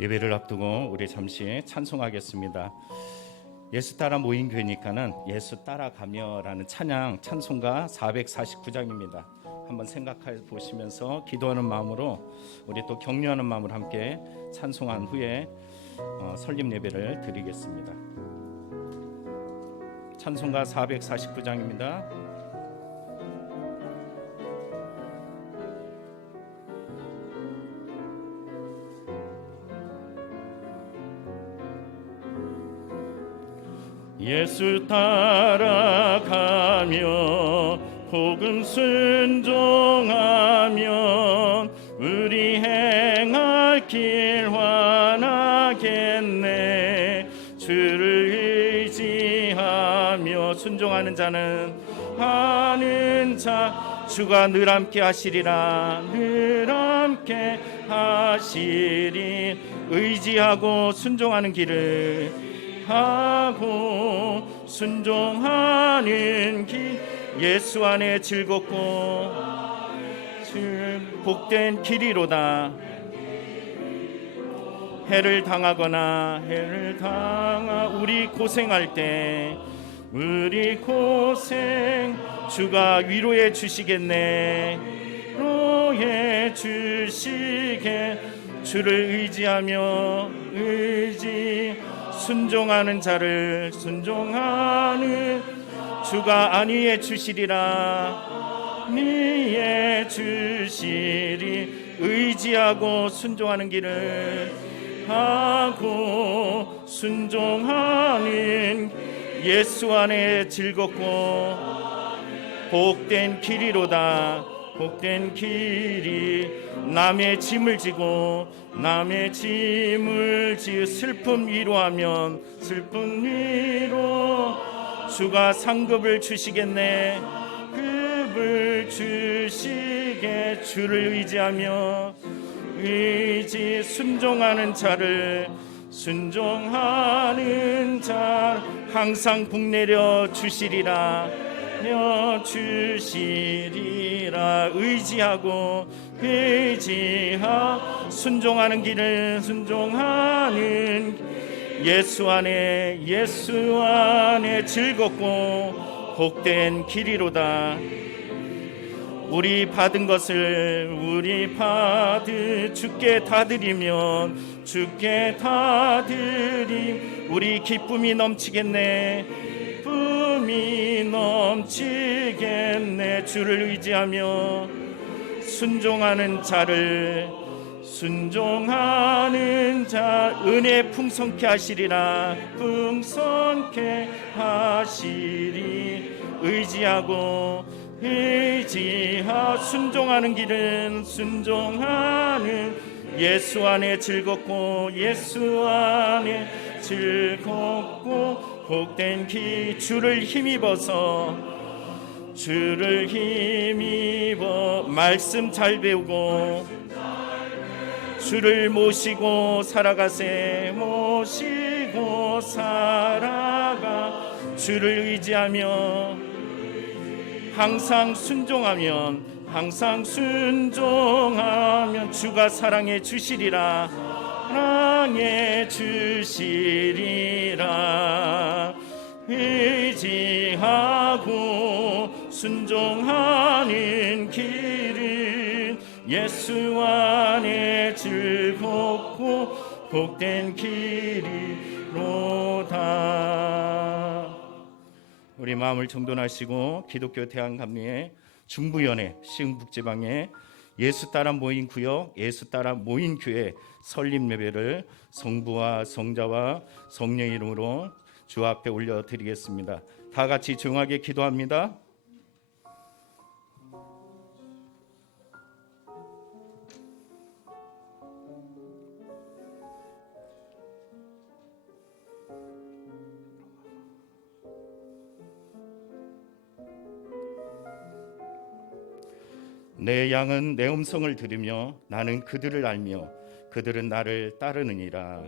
예배를 앞두고 우리 잠시 찬송하겠습니다. 예수 따라 모인 교회니까는 예수 따라가며라는 찬송가 449장입니다. 한번 생각해 보시면서 기도하는 마음으로 우리 또 격려하는 마음으로 함께 찬송한 후에 설립 예배를 드리겠습니다. 찬송가 449장입니다. 예수 따라가며 복음 순종하면 우리 행할 길 환하겠네. 주를 의지하며 순종하는 자는 하는 자 주가 늘 함께 하시리라. 늘 함께 하시리. 의지하고 순종하는 길을 하고 순종하는 길 예수 안에 즐겁고 복된 길이로다. 해를 당하거나 우리 고생할 때 우리 고생 주가 위로해 주시겠네. 위로해 주시게 주를 의지하며 순종하는 자를 순종하는 주가 안위해 주시리라. 위해 주시리. 의지하고 순종하는 길을 하고 순종하는 예수 안에 즐겁고 복된 길이로다. 복된 길이 남의 짐을 지고 슬픔 위로하면 슬픔 위로 주가 상급을 주시겠네. 급을 주시게 주를 의지하며 순종하는 자를 순종하는 자 항상 복내려 주시리라. 의지하고 순종하는 길은 순종하는 예수 안에 즐겁고 복된 길이로다. 우리 받은 것을 주께 다 드리면 우리 기쁨이 넘치겠네. 주를 의지하며 순종하는 자 은혜 풍성케 하시리라. 의지하고 순종하는 길은 순종하는 예수 안에 즐겁고 복된 길 주를 힘입어 말씀 잘 배우고 주를 모시고 살아가 주를 의지하며 항상 순종하면 주가 사랑해 주시리라. 의지하고 순종하는 길은 예수 안에 즐겁고 복된 길이로다. 우리 마음을 정돈하시고 기독교 대한감리회 중부연회 시흥북지방에 예수 따라 모인 구역 예수 따라 모인 교회 설립 예배를 성부와 성자와 성령의 이름으로 주 앞에 올려드리겠습니다. 다 같이 조용하게 기도합니다. 내 양은 내 음성을 들으며 나는 그들을 알며 그들은 나를 따르느니라.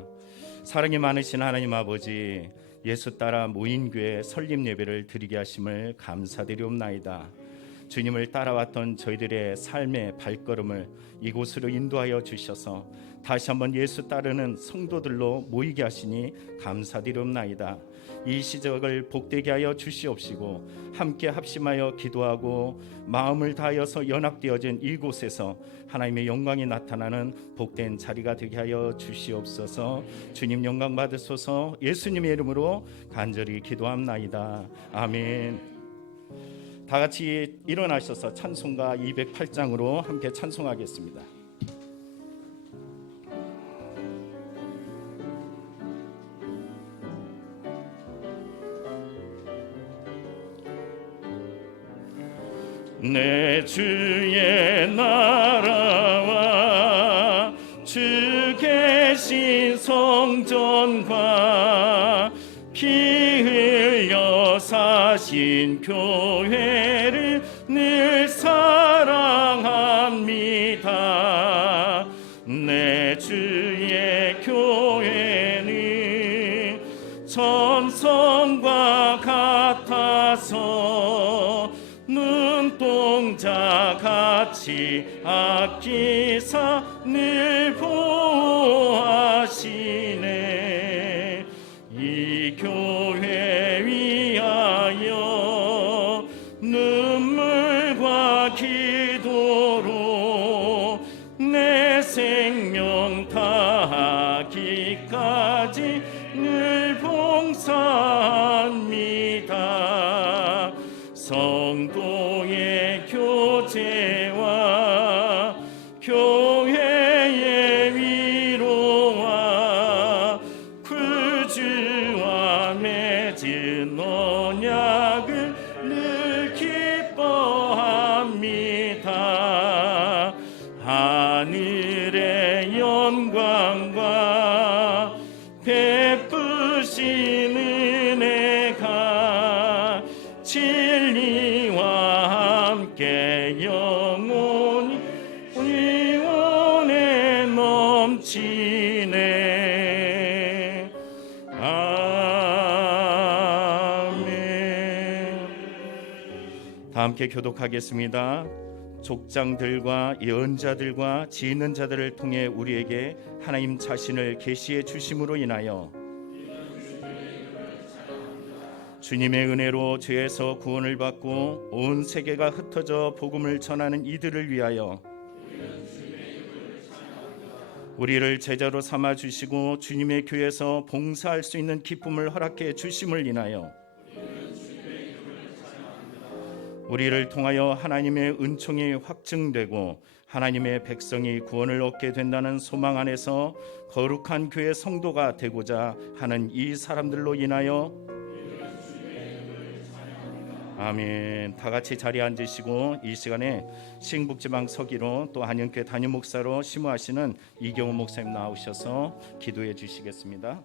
사랑이 많으신 하나님 아버지, 예수 따라 모인 교회 설립 예배를 드리게 하심을 감사드리옵나이다. 주님을 따라왔던 저희들의 삶의 발걸음을 이곳으로 인도하여 주셔서 다시 한번 예수 따르는 성도들로 모이게 하시니 감사드리옵나이다. 이 시적을 복되게 하여 주시옵시고 함께 합심하여 기도하고 마음을 다하여서 연합되어진 이곳에서 하나님의 영광이 나타나는 복된 자리가 되게 하여 주시옵소서. 주님 영광 받으소서. 예수님의 이름으로 간절히 기도합나이다. 아멘. 다 같이 일어나셔서 찬송가 208장으로 함께 찬송하겠습니다. 내 주의 나라와 주 계신 성전과 피 흘려 사신 교회를 늘 사랑합니다. 내 주의 교회는 천성과 같아서 눈동자 같이 아끼사 늘 보호하시네. 이 교회 위하여 눈물과 기도로 내 생명 다하기까지 늘 봉사합니다. 성도의 교제와 교회의 위로와 구주와 맺은 언약을 늘 기뻐합니다. 하늘의 영광과 베푸신 은혜가 진리와 함께 영원히 의원에 넘치네. 아멘. 다 함께 교독하겠습니다. 족장들과 예언자들과 지있는 자들을 통해 우리에게 하나님 자신을 계시해 주심으로 인하여 주님의 은혜로 죄에서 구원을 받고 온 세계가 흩어져 복음을 전하는 이들을 위하여 우리를 제자로 삼아 주시고 주님의 교회에서 봉사할 수 있는 기쁨을 허락해 주심을 인하여 우리를 통하여 하나님의 은총이 확증되고 하나님의 백성이 구원을 얻게 된다는 소망 안에서 거룩한 교회 성도가 되고자 하는 이 사람들로 인하여 아멘. 다 같이 자리에 앉으시고 이 시간에 시흥북지방 서기로 또 한영교회 담임 목사로 심우하시는 이경호 목사님 나오셔서 기도해 주시겠습니다.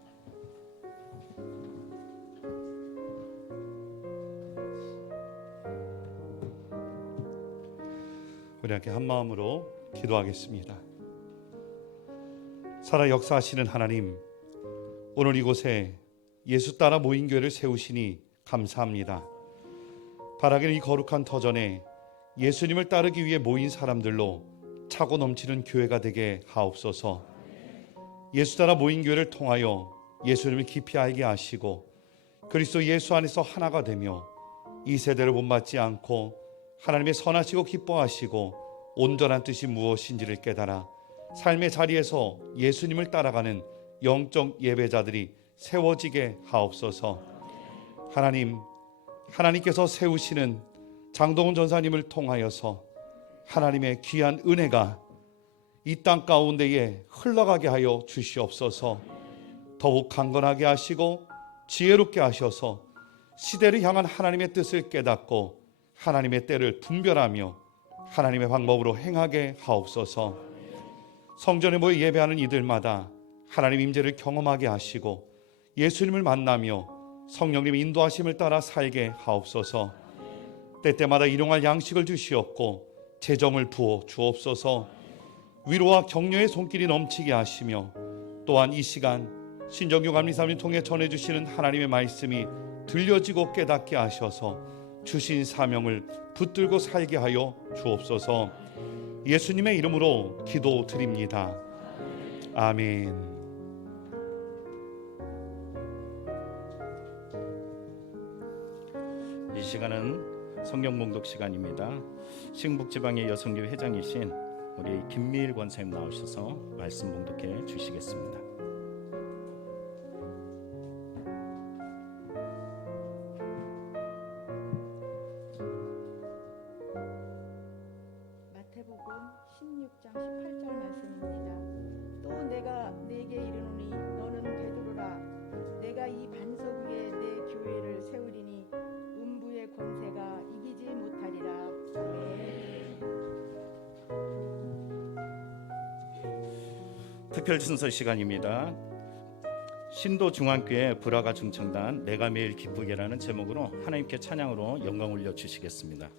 우리 함께 한 마음으로 기도하겠습니다. 살아 역사하시는 하나님, 오늘 이곳에 예수 따라 모인 교회를 세우시니 감사합니다. 바라기는 이 거룩한 터전에 예수님을 따르기 위해 모인 사람들로 차고 넘치는 교회가 되게 하옵소서. 예수 따라 모인 교회를 통하여 예수님을 깊이 알게 하시고 그리스도 예수 안에서 하나가 되며 이 세대를 본받지 않고 하나님의 선하시고 기뻐하시고 온전한 뜻이 무엇인지를 깨달아 삶의 자리에서 예수님을 따라가는 영적 예배자들이 세워지게 하옵소서. 하나님께서 세우시는 장동훈 전사님을 통하여서 하나님의 귀한 은혜가 이 땅 가운데에 흘러가게 하여 주시옵소서. 더욱 강건하게 하시고 지혜롭게 하셔서 시대를 향한 하나님의 뜻을 깨닫고 하나님의 때를 분별하며 하나님의 방법으로 행하게 하옵소서. 성전에 모여 예배하는 이들마다 하나님 임재를 경험하게 하시고 예수님을 만나며 성령님의 인도하심을 따라 살게 하옵소서. 때때마다 일용할 양식을 주시옵고 재정을 부어 주옵소서. 위로와 격려의 손길이 넘치게 하시며 또한 이 시간 신정규 감리사님 통해 전해주시는 하나님의 말씀이 들려지고 깨닫게 하셔서 주신 사명을 붙들고 살게 하여 주옵소서. 예수님의 이름으로 기도드립니다. 아멘. 이 시간은 성경 봉독 시간입니다. 시흥북지방의 여성교회 회장이신 우리 김미일 권사님 나오셔서 말씀 봉독해 주시겠습니다. 마태복음 16장 18절 말씀입니다. 또 내가 네게 이르노니 너는 베드로라. 내가 이 반석 위에 내 교회를 세우리니 음부의 권세가 이기지 못하리라. 아멘. 특별 순서 시간입니다. 신도 중앙교회 불화가 중청단 내가 매일 기쁘게라는 제목으로 하나님께 찬양으로 영광 올려 주시겠습니다.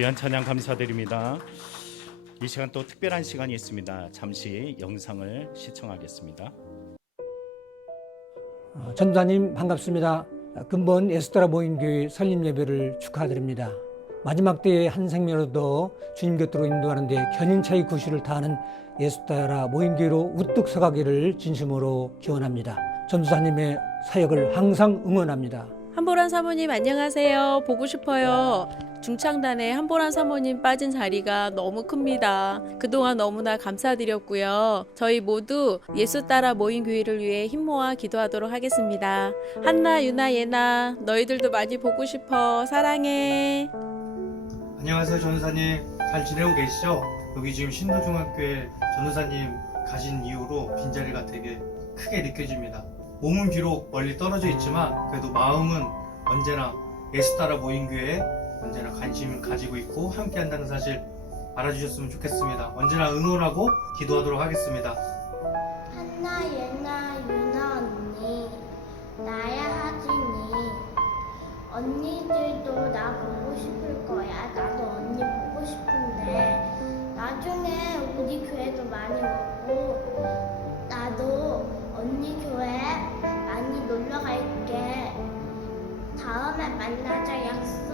귀한 찬양 감사드립니다. 이 시간 또 특별한 시간이 있습니다. 잠시 영상을 시청하겠습니다. 전도사님 반갑습니다. 근본 에스더라 모임교회 설립 예배를 축하드립니다. 마지막 때의 한 생명으로도 주님 곁으로 인도하는 데 견인차의 구실을 다하는 에스더라 모임교회로 우뚝 서가기를 진심으로 기원합니다. 전도사님의 사역을 항상 응원합니다. 한보란 사모님 안녕하세요. 보고 싶어요. 중창단에 한보란 사모님 빠진 자리가 너무 큽니다. 그동안 너무나 감사드렸고요. 저희 모두 예수 따라 모인 교회를 위해 힘모아 기도하도록 하겠습니다. 한나, 유나, 예나 너희들도 많이 보고 싶어. 사랑해. 안녕하세요 전도사님. 잘 지내고 계시죠? 여기 지금 신도중학교에 전도사님 가신 이후로 빈자리가 되게 크게 느껴집니다. 몸은 비록 멀리 떨어져 있지만 그래도 마음은 언제나 예수 따라 모인 교회에 언제나 관심 가지고 있고 함께 한다는 사실 알아주셨으면 좋겠습니다. 언제나 응원하고 기도하도록 하겠습니다. 한나, 예나, 유나 언니, 나야 하진이. 언니들도 나 보고 싶을 거야. 나도 언니 보고 싶은데 나중에 우리 교회도 많이 오고 나도 언니 교회 많이 놀러 갈게. 다음에 만나자 약속.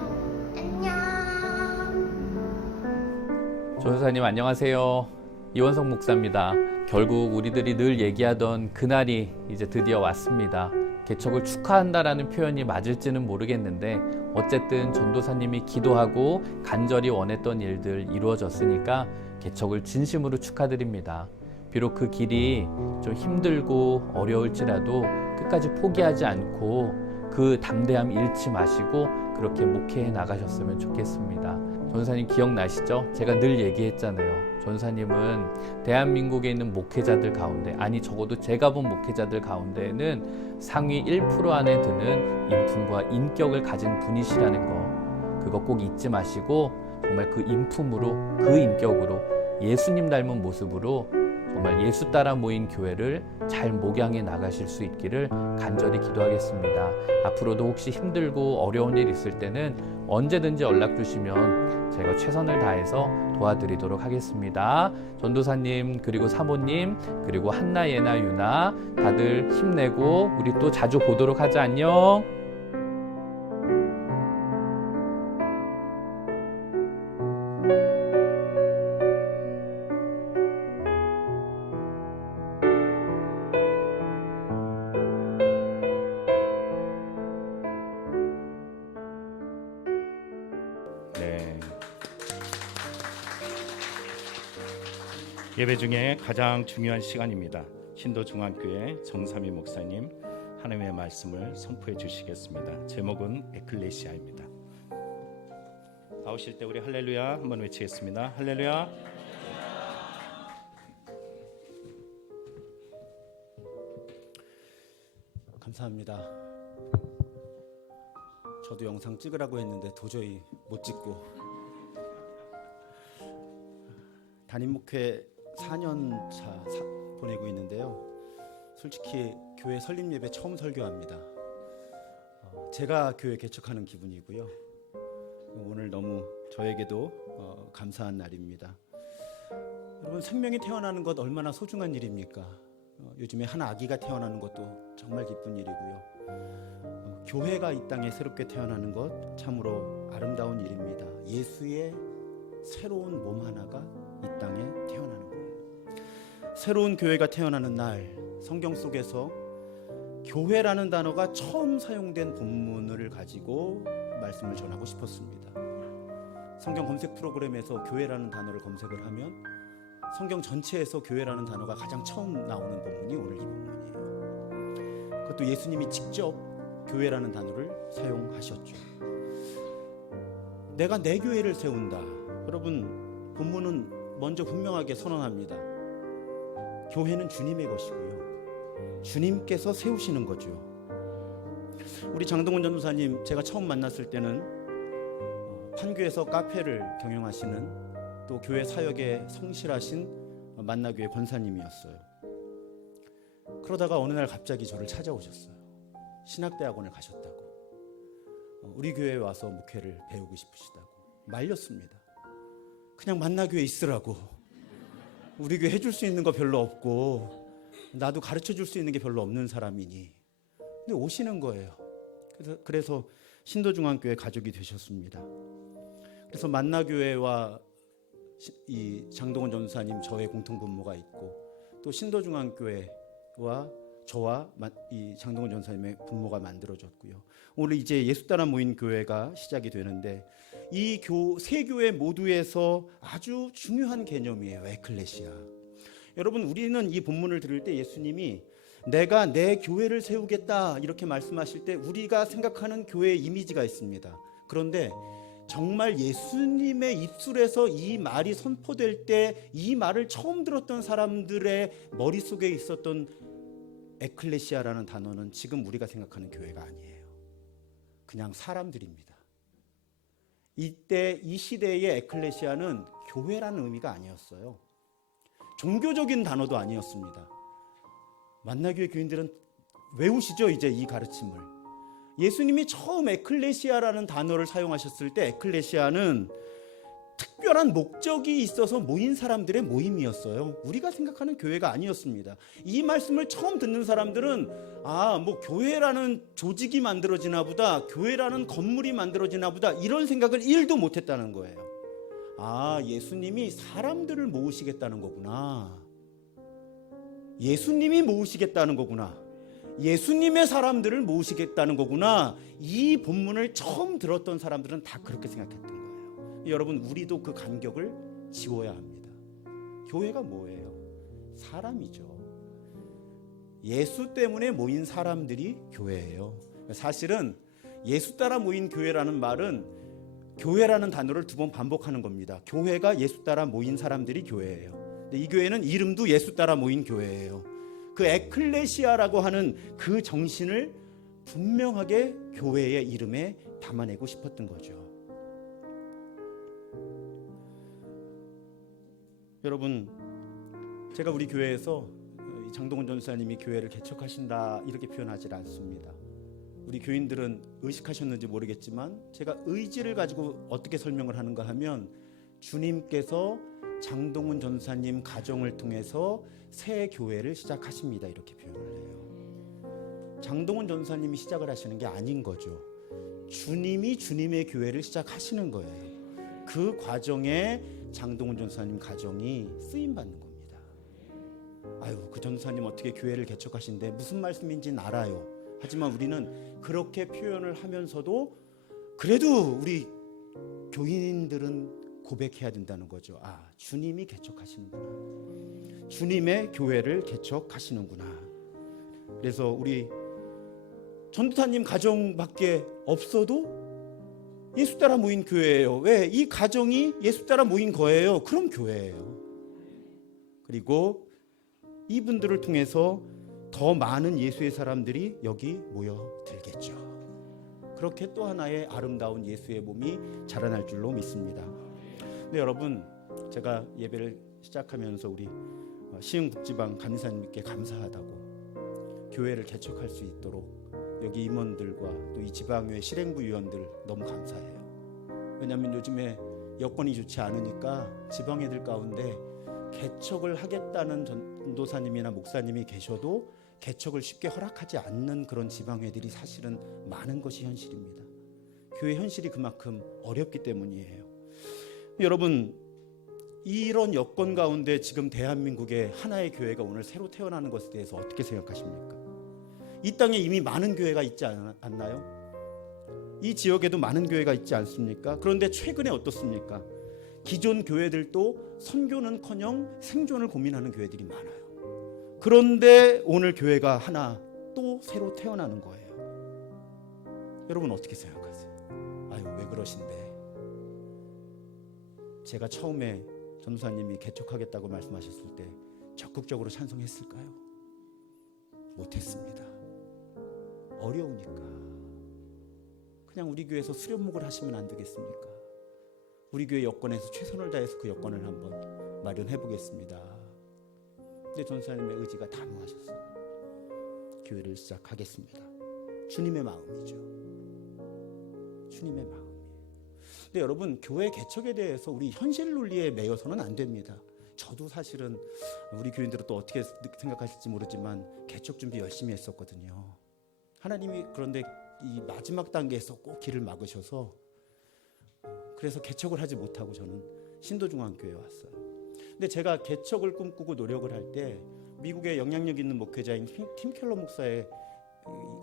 안녕. 전도사님 안녕하세요. 이원석 목사입니다. 결국 우리들이 늘 얘기하던 그날이 이제 드디어 왔습니다. 개척을 축하한다라는 표현이 맞을지는 모르겠는데 어쨌든 전도사님이 기도하고 간절히 원했던 일들 이루어졌으니까 개척을 진심으로 축하드립니다. 비록 그 길이 좀 힘들고 어려울지라도 끝까지 포기하지 않고 그 담대함 잃지 마시고 그렇게 목회해 나가셨으면 좋겠습니다. 전도사님 기억나시죠? 제가 늘 얘기했잖아요. 전도사님은 대한민국에 있는 목회자들 가운데, 아니 적어도 제가 본 목회자들 가운데는 상위 1% 안에 드는 인품과 인격을 가진 분이시라는 거, 그거 꼭 잊지 마시고 정말 그 인품으로, 그 인격으로, 예수님 닮은 모습으로 정말 예수 따라 모인 교회를 잘 목양해 나가실 수 있기를 간절히 기도하겠습니다. 앞으로도 혹시 힘들고 어려운 일 있을 때는 언제든지 연락 주시면 제가 최선을 다해서 도와드리도록 하겠습니다. 전도사님, 그리고 사모님, 그리고 한나, 예나, 유나 다들 힘내고 우리 또 자주 보도록 하자. 안녕. 네. 예배 중에 가장 중요한 시간입니다. 신도중앙교회 정삼희 목사님 하나님의 말씀을 선포해 주시겠습니다. 제목은 에클레시아입니다. 나오실 때 우리 할렐루야 한번 외치겠습니다. 할렐루야. 감사합니다. 저도 영상 찍으라고 했는데 도저히 못 찍고, 담임 목회 4년 차 보내고 있는데요. 솔직히 교회 설립 예배 처음 설교합니다. 제가 교회 개척하는 기분이고요. 오늘 너무 저에게도 감사한 날입니다. 여러분, 생명이 태어나는 것 얼마나 소중한 일입니까? 요즘에 한 아기가 태어나는 것도 정말 기쁜 일이고요. 교회가 이 땅에 새롭게 태어나는 것 참으로 아름다운 일입니다. 예수의 새로운 몸 하나가 이 땅에 태어나는 거예요. 새로운 교회가 태어나는 날, 성경 속에서 교회라는 단어가 처음 사용된 본문을 가지고 말씀을 전하고 싶었습니다. 성경 검색 프로그램에서 교회라는 단어를 검색을 하면 성경 전체에서 교회라는 단어가 가장 처음 나오는 본문이 오늘 이 본문이에요. 그것도 예수님이 직접 교회라는 단어를 사용하셨죠. 내가 내 교회를 세운다. 여러분, 본문은 먼저 분명하게 선언합니다. 교회는 주님의 것이고요. 주님께서 세우시는 거죠. 우리 장동원 전도사님 제가 처음 만났을 때는 판교에서 카페를 경영하시는 또 교회 사역에 성실하신 만나교회 권사님이었어요. 그러다가 어느 날 갑자기 저를 찾아오셨어요. 신학대학원을 가셨다고, 우리 교회에 와서 목회를 배우고 싶으시다고 말렸습니다. 그냥 만나교회에 있으라고. 우리 교회 해줄 수 있는 거 별로 없고 나도 가르쳐줄 수 있는 게 별로 없는 사람이니. 근데 오시는 거예요. 그래서 신도중앙교회 가족이 되셨습니다. 그래서 만나교회와 이 장동원 전도사님 저의 공통분모가 있고, 또 신도중앙교회와 저와 이 장동원 전도사님의 분모가 만들어졌고요. 오늘 이제 예수 따라 모인 교회가 시작이 되는데, 이 세 교회 모두에서 아주 중요한 개념이에요. 에클레시아. 여러분, 우리는 이 본문을 들을 때 예수님이 내가 내 교회를 세우겠다 이렇게 말씀하실 때 우리가 생각하는 교회의 이미지가 있습니다. 그런데 정말 예수님의 입술에서 이 말이 선포될 때 이 말을 처음 들었던 사람들의 머릿속에 있었던 에클레시아라는 단어는 지금 우리가 생각하는 교회가 아니에요. 그냥 사람들입니다. 이때 이 시대의 에클레시아는 교회라는 의미가 아니었어요. 종교적인 단어도 아니었습니다. 만나교회 교인들은 외우시죠, 이제 이 가르침을. 예수님이 처음 에클레시아라는 단어를 사용하셨을 때 에클레시아는 특별한 목적이 있어서 모인 사람들의 모임이었어요. 우리가 생각하는 교회가 아니었습니다. 이 말씀을 처음 듣는 사람들은 뭐 교회라는 조직이 만들어지나 보다, 교회라는 건물이 만들어지나 보다, 이런 생각을 1도 못했다는 거예요. 예수님이 사람들을 모으시겠다는 거구나. 예수님이 모으시겠다는 거구나. 예수님의 사람들을 모으시겠다는 거구나. 이 본문을 처음 들었던 사람들은 다 그렇게 생각했던 거예요. 여러분, 우리도 그 간격을 지워야 합니다. 교회가 뭐예요? 사람이죠. 예수 때문에 모인 사람들이 교회예요. 사실은 예수 따라 모인 교회라는 말은 교회라는 단어를 2번 반복하는 겁니다. 교회가 예수 따라 모인 사람들이 교회예요. 근데 이 교회는 이름도 예수 따라 모인 교회예요. 그 에클레시아라고 하는 그 정신을 분명하게 교회의 이름에 담아내고 싶었던 거죠. 여러분, 제가 우리 교회에서 장동훈 전사님이 교회를 개척하신다 이렇게 표현하지 않습니다. 우리 교인들은 의식하셨는지 모르겠지만 제가 의지를 가지고 어떻게 설명을 하는가 하면 주님께서 장동훈 전사님 가정을 통해서 새 교회를 시작하십니다 이렇게 표현을 해요. 장동훈 전사님이 시작을 하시는 게 아닌 거죠. 주님이 주님의 교회를 시작하시는 거예요. 그 과정에 장동훈 전사님 가정이 쓰임받는 겁니다. 그 전사님 어떻게 교회를 개척하신데 무슨 말씀인지는 알아요. 하지만 우리는 그렇게 표현을 하면서도 그래도 우리 교인들은 고백해야 된다는 거죠. 주님이 개척하시는구나. 주님의 교회를 개척하시는구나. 그래서 우리 전도사님 가정밖에 없어도 예수 따라 모인 교회예요. 왜? 이 가정이 예수 따라 모인 거예요. 그럼 교회예요. 그리고 이분들을 통해서 더 많은 예수의 사람들이 여기 모여들겠죠. 그렇게 또 하나의 아름다운 예수의 몸이 자라날 줄로 믿습니다. 근데 여러분, 제가 예배를 시작하면서 우리 시흥북지방 감리사님께 감사하다고, 교회를 개척할 수 있도록 여기 임원들과 또 이 지방교회 실행부 위원들 너무 감사해요. 왜냐하면 요즘에 여건이 좋지 않으니까 지방 애들 가운데 개척을 하겠다는 전도사님이나 목사님이 계셔도 개척을 쉽게 허락하지 않는 그런 지방회들이 사실은 많은 것이 현실입니다. 교회 현실이 그만큼 어렵기 때문이에요. 여러분, 이런 여건 가운데 지금 대한민국의 하나의 교회가 오늘 새로 태어나는 것에 대해서 어떻게 생각하십니까? 이 땅에 이미 많은 교회가 있지 않나요? 이 지역에도 많은 교회가 있지 않습니까? 그런데 최근에 어떻습니까? 기존 교회들도 선교는커녕 생존을 고민하는 교회들이 많아요. 그런데 오늘 교회가 하나 또 새로 태어나는 거예요. 여러분 어떻게 생각하세요? 왜 그러신데? 제가 처음에 전도사님이 개척하겠다고 말씀하셨을 때 적극적으로 찬성했을까요? 못했습니다. 어려우니까. 그냥 우리 교회에서 수련목을 하시면 안 되겠습니까? 우리 교회 여건에서 최선을 다해서 그 여건을 한번 마련해 보겠습니다. 근데 전사님의 의지가 단호하셨어요. 교회를 시작하겠습니다. 주님의 마음이죠. 주님의 마음이에요. 근데 여러분, 교회 개척에 대해서 우리 현실 논리에 매여서는 안 됩니다. 저도 사실은 우리 교인들은 또 어떻게 생각하실지 모르지만 개척 준비 열심히 했었거든요. 하나님이 그런데 이 마지막 단계에서 꼭 길을 막으셔서 그래서 개척을 하지 못하고 저는 신도중앙교회에 왔어요. 근데 제가 개척을 꿈꾸고 노력을 할 때 미국의 영향력 있는 목회자인 팀 켈러 목사의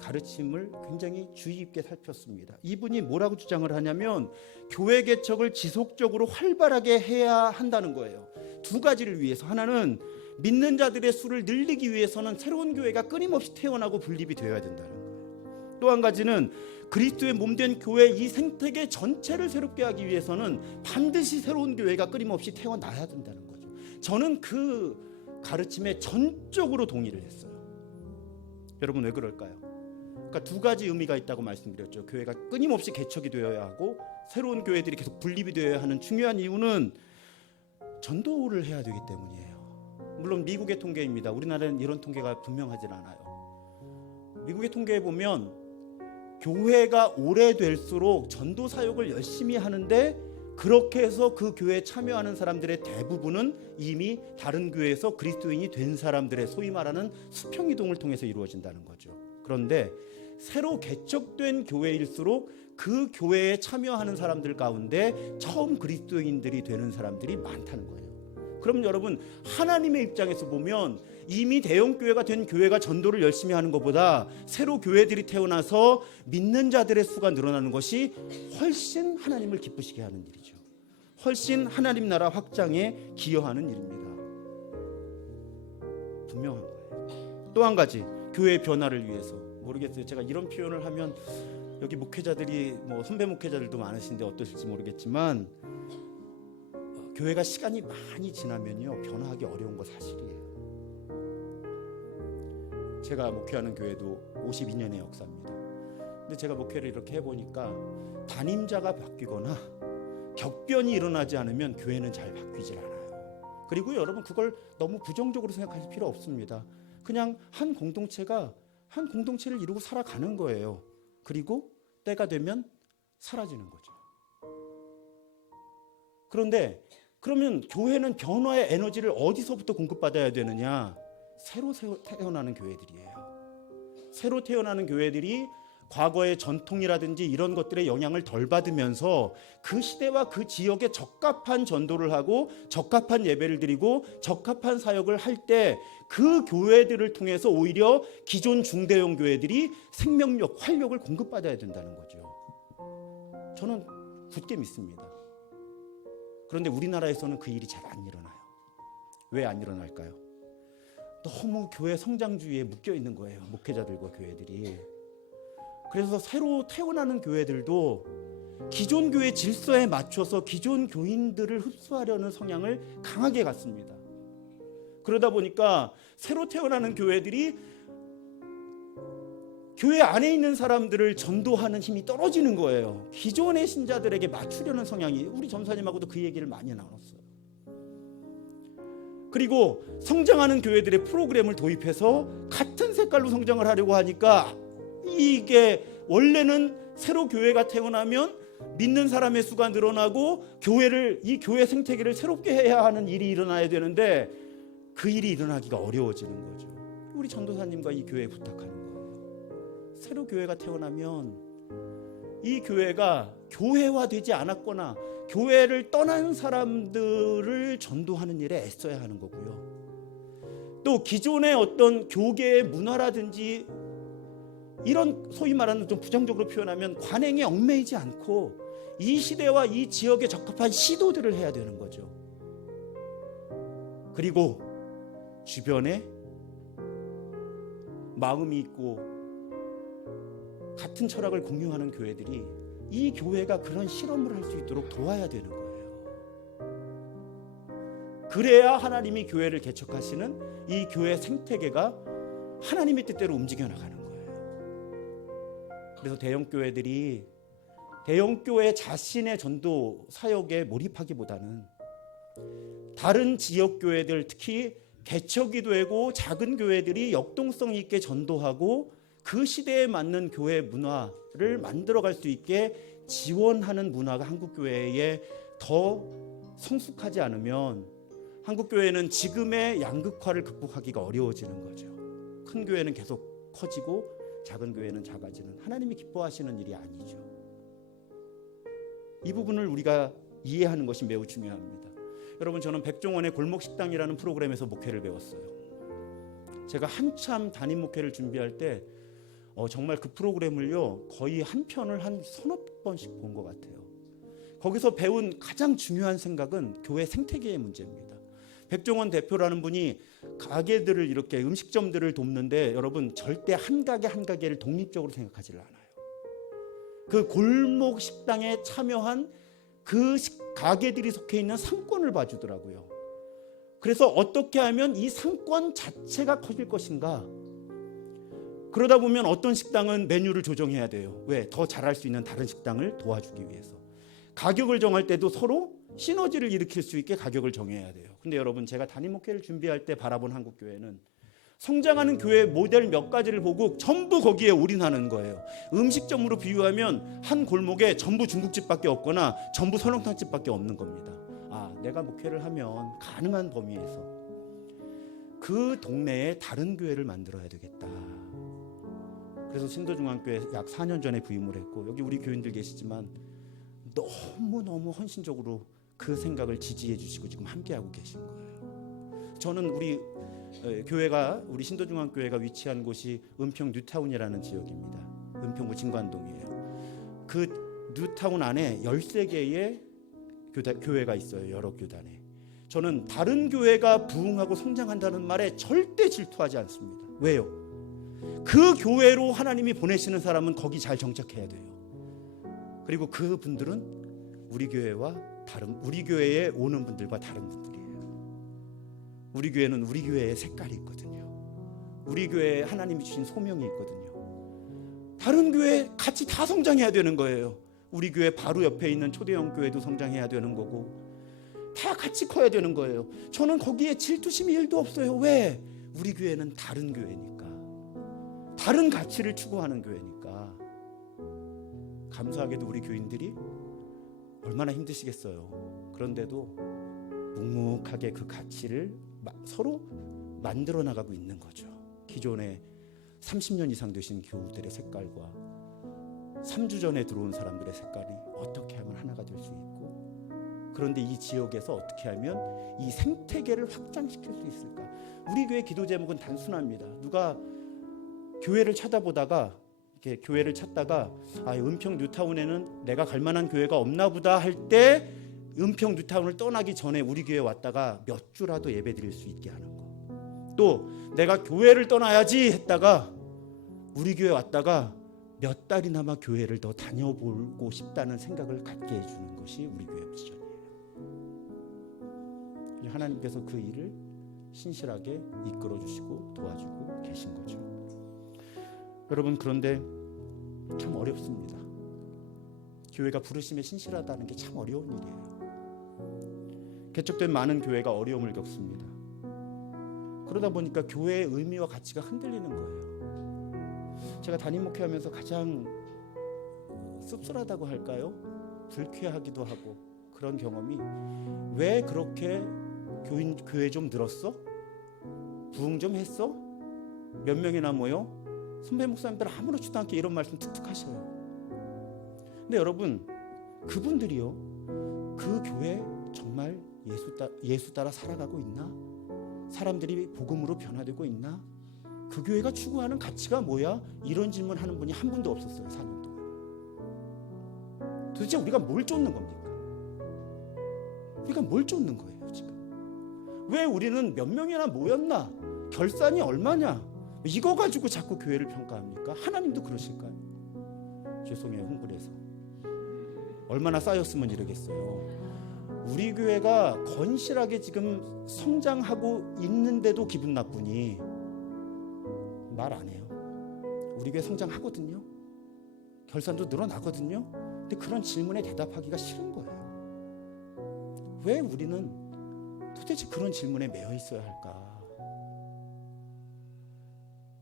가르침을 굉장히 주의 깊게 살폈습니다. 이분이 뭐라고 주장을 하냐면 교회 개척을 지속적으로 활발하게 해야 한다는 거예요. 두 가지를 위해서. 하나는 믿는 자들의 수를 늘리기 위해서는 새로운 교회가 끊임없이 태어나고 분립이 되어야 된다는 거예요. 또 한 가지는 그리스도의 몸된 교회 이 생태계 전체를 새롭게 하기 위해서는 반드시 새로운 교회가 끊임없이 태어나야 된다는 거죠. 저는 그 가르침에 전적으로 동의를 했어요. 여러분 왜 그럴까요? 그러니까 두 가지 의미가 있다고 말씀드렸죠. 교회가 끊임없이 개척이 되어야 하고 새로운 교회들이 계속 분립이 되어야 하는 중요한 이유는 전도를 해야 되기 때문이에요. 물론 미국의 통계입니다. 우리나라는 이런 통계가 분명하진 않아요. 미국의 통계에 보면 교회가 오래될수록 전도 사역을 열심히 하는데 그렇게 해서 그 교회에 참여하는 사람들의 대부분은 이미 다른 교회에서 그리스도인이 된 사람들의 소위 말하는 수평이동을 통해서 이루어진다는 거죠. 그런데 새로 개척된 교회일수록 그 교회에 참여하는 사람들 가운데 처음 그리스도인들이 되는 사람들이 많다는 거예요. 그럼 여러분, 하나님의 입장에서 보면 이미 대형교회가 된 교회가 전도를 열심히 하는 것보다 새로 교회들이 태어나서 믿는 자들의 수가 늘어나는 것이 훨씬 하나님을 기쁘시게 하는 일이죠. 훨씬 하나님 나라 확장에 기여하는 일입니다. 분명한 거예요. 또 한 가지, 교회의 변화를 위해서. 모르겠어요. 제가 이런 표현을 하면 여기 목회자들이 선배 목회자들도 많으신데 어떠실지 모르겠지만 교회가 시간이 많이 지나면요 변화하기 어려운 거 사실이에요. 제가 목회하는 교회도 52년의 역사입니다. 근데 제가 목회를 이렇게 해보니까 담임자가 바뀌거나 격변이 일어나지 않으면 교회는 잘 바뀌질 않아요. 그리고 여러분, 그걸 너무 부정적으로 생각하실 필요 없습니다. 그냥 한 공동체를 이루고 살아가는 거예요. 그리고 때가 되면 사라지는 거죠. 그런데 그러면 교회는 변화의 에너지를 어디서부터 공급받아야 되느냐? 새로 태어나는 교회들이에요. 새로 태어나는 교회들이 과거의 전통이라든지 이런 것들의 영향을 덜 받으면서 그 시대와 그 지역에 적합한 전도를 하고 적합한 예배를 드리고 적합한 사역을 할 때 그 교회들을 통해서 오히려 기존 중대형 교회들이 생명력, 활력을 공급받아야 된다는 거죠. 저는 굳게 믿습니다. 그런데 우리나라에서는 그 일이 잘 안 일어나요. 왜 안 일어날까요? 너무 교회 성장주의에 묶여 있는 거예요. 목회자들과 교회들이. 그래서 새로 태어나는 교회들도 기존 교회 질서에 맞춰서 기존 교인들을 흡수하려는 성향을 강하게 갖습니다. 그러다 보니까 새로 태어나는 교회들이 교회 안에 있는 사람들을 전도하는 힘이 떨어지는 거예요. 기존의 신자들에게 맞추려는 성향이, 우리 전사님하고도 그 얘기를 많이 나눴어요. 그리고 성장하는 교회들의 프로그램을 도입해서 같은 색깔로 성장을 하려고 하니까 이게 원래는 새로 교회가 태어나면 믿는 사람의 수가 늘어나고 이 교회 생태계를 새롭게 해야 하는 일이 일어나야 되는데 그 일이 일어나기가 어려워지는 거죠. 우리 전도사님과 이 교회에 부탁하는 거예요. 새로 교회가 태어나면 이 교회가 교회화되지 않았거나 교회를 떠난 사람들을 전도하는 일에 애써야 하는 거고요. 또 기존의 어떤 교계의 문화라든지 이런 소위 말하는 좀 부정적으로 표현하면 관행에 얽매이지 않고 이 시대와 이 지역에 적합한 시도들을 해야 되는 거죠. 그리고 주변에 마음이 있고 같은 철학을 공유하는 교회들이 이 교회가 그런 실험을 할 수 있도록 도와야 되는 거예요. 그래야 하나님이 교회를 개척하시는 이 교회 생태계가 하나님의 뜻대로 움직여 나가는 거예요. 그래서 대형교회들이 대형교회 자신의 전도 사역에 몰입하기보다는 다른 지역교회들, 특히 개척이 되고 작은 교회들이 역동성 있게 전도하고 그 시대에 맞는 교회 문화를 만들어갈 수 있게 지원하는 문화가 한국교회에 더 성숙하지 않으면 한국교회는 지금의 양극화를 극복하기가 어려워지는 거죠. 큰 교회는 계속 커지고 작은 교회는 작아지는, 하나님이 기뻐하시는 일이 아니죠. 이 부분을 우리가 이해하는 것이 매우 중요합니다. 여러분, 저는 백종원의 골목식당이라는 프로그램에서 목회를 배웠어요. 제가 한참 담임 목회를 준비할 때 정말 그 프로그램을요 거의 한 편을 한 서너 번씩 본 것 같아요. 거기서 배운 가장 중요한 생각은 교회 생태계의 문제입니다. 백종원 대표라는 분이 가게들을 이렇게 음식점들을 돕는데 여러분 절대 한 가게 한 가게를 독립적으로 생각하지 않아요. 그 골목 식당에 참여한 그 가게들이 속해 있는 상권을 봐주더라고요. 그래서 어떻게 하면 이 상권 자체가 커질 것인가, 그러다 보면 어떤 식당은 메뉴를 조정해야 돼요. 왜? 더 잘할 수 있는 다른 식당을 도와주기 위해서. 가격을 정할 때도 서로 시너지를 일으킬 수 있게 가격을 정해야 돼요. 근데 여러분, 제가 담임 목회를 준비할 때 바라본 한국교회는 성장하는 교회 모델 몇 가지를 보고 전부 거기에 올인하는 거예요. 음식점으로 비유하면 한 골목에 전부 중국집밖에 없거나 전부 설렁탕집밖에 없는 겁니다. 아, 내가 목회를 하면 가능한 범위에서 그 동네에 다른 교회를 만들어야 되겠다. 그래서 신도중앙교회 약 4년 전에 부임을 했고, 여기 우리 교인들 계시지만 너무너무 헌신적으로 그 생각을 지지해 주시고 지금 함께하고 계신 거예요. 저는 우리 교회가, 우리 신도중앙교회가 위치한 곳이 은평 뉴타운이라는 지역입니다. 은평구 진관동이에요. 그 뉴타운 안에 13개의 교회가 있어요. 여러 교단에. 저는 다른 교회가 부흥하고 성장한다는 말에 절대 질투하지 않습니다. 왜요? 그 교회로 하나님이 보내시는 사람은 거기 잘 정착해야 돼요. 그리고 그 분들은 우리 교회와 우리 교회에 오는 분들과 다른 분들이에요. 우리 교회는 우리 교회의 색깔이 있거든요. 우리 교회에 하나님이 주신 소명이 있거든요. 다른 교회 같이 다 성장해야 되는 거예요. 우리 교회 바로 옆에 있는 초대형 교회도 성장해야 되는 거고, 다 같이 커야 되는 거예요. 저는 거기에 질투심이 1도 없어요. 왜? 우리 교회는 다른 교회니까, 다른 가치를 추구하는 교회니까. 감사하게도 우리 교인들이 얼마나 힘드시겠어요. 그런데도 묵묵하게 그 가치를 서로 만들어 나가고 있는 거죠. 기존에 30년 이상 되신 교우들의 색깔과 3주 전에 들어온 사람들의 색깔이 어떻게 하면 하나가 될 수 있고, 그런데 이 지역에서 어떻게 하면 이 생태계를 확장시킬 수 있을까? 우리 교회 기도 제목은 단순합니다. 누가 교회를 찾아보다가, 이렇게 교회를 찾다가 은평 뉴타운에는 내가 갈 만한 교회가 없나 보다 할 때 은평 뉴타운을 떠나기 전에 우리 교회에 왔다가 몇 주라도 예배 드릴 수 있게 하는 거. 또 내가 교회를 떠나야지 했다가 우리 교회 왔다가 몇 달이나마 교회를 더 다녀보고 싶다는 생각을 갖게 해주는 것이 우리 교회 비전이에요. 하나님께서 그 일을 신실하게 이끌어 주시고 도와주고 계신 거죠. 여러분, 그런데 참 어렵습니다. 교회가 부르심에 신실하다는 게 참 어려운 일이에요. 개척된 많은 교회가 어려움을 겪습니다. 그러다 보니까 교회의 의미와 가치가 흔들리는 거예요. 제가 담임 목회하면서 가장 씁쓸하다고 할까요? 불쾌하기도 하고 그런 경험이, 왜 그렇게 교회 좀 늘었어? 부흥 좀 했어? 몇 명이나 모여? 선배 목사님들 아무렇지도 않게 이런 말씀 툭툭 하셔요. 근데 여러분, 그분들이요, 그 교회 정말 예수 따라 살아가고 있나? 사람들이 복음으로 변화되고 있나? 그 교회가 추구하는 가치가 뭐야? 이런 질문하는 분이 한 분도 없었어요. 4년 동안. 도대체 우리가 뭘 쫓는 겁니까? 우리가 뭘 쫓는 거예요 지금? 왜 우리는 몇 명이나 모였나? 결산이 얼마냐? 이거 가지고 자꾸 교회를 평가합니까? 하나님도 그러실까요? 죄송해요, 흥분해서. 얼마나 쌓였으면 이러겠어요. 우리 교회가 건실하게 지금 성장하고 있는데도 기분 나쁘니 말 안 해요. 우리 교회 성장하거든요. 결산도 늘어나거든요. 근데 그런 질문에 대답하기가 싫은 거예요. 왜 우리는 도대체 그런 질문에 매여 있어야 할까?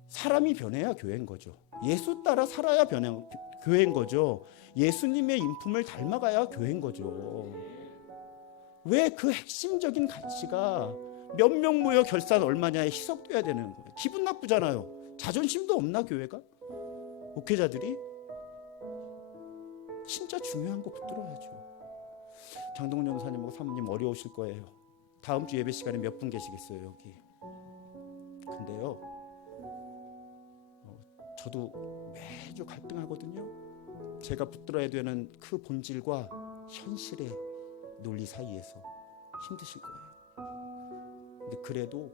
사람이 변해야 교회인 거죠. 예수 따라 살아야 교회인 거죠. 예수님의 인품을 닮아가야 교회인 거죠. 왜 그 핵심적인 가치가 몇 명 모여 결산 얼마냐에 희석돼야 되는 거예요? 기분 나쁘잖아요. 자존심도 없나 교회가? 목회자들이? 진짜 중요한 거 붙들어야죠. 장동훈 전사님하고 사모님 어려우실 거예요. 다음 주 예배 시간에 몇 분 계시겠어요 여기? 근데요, 저도 매주 갈등하거든요. 제가 붙들어야 되는 그 본질과 현실의 논리 사이에서 힘드실 거예요. 근데 그래도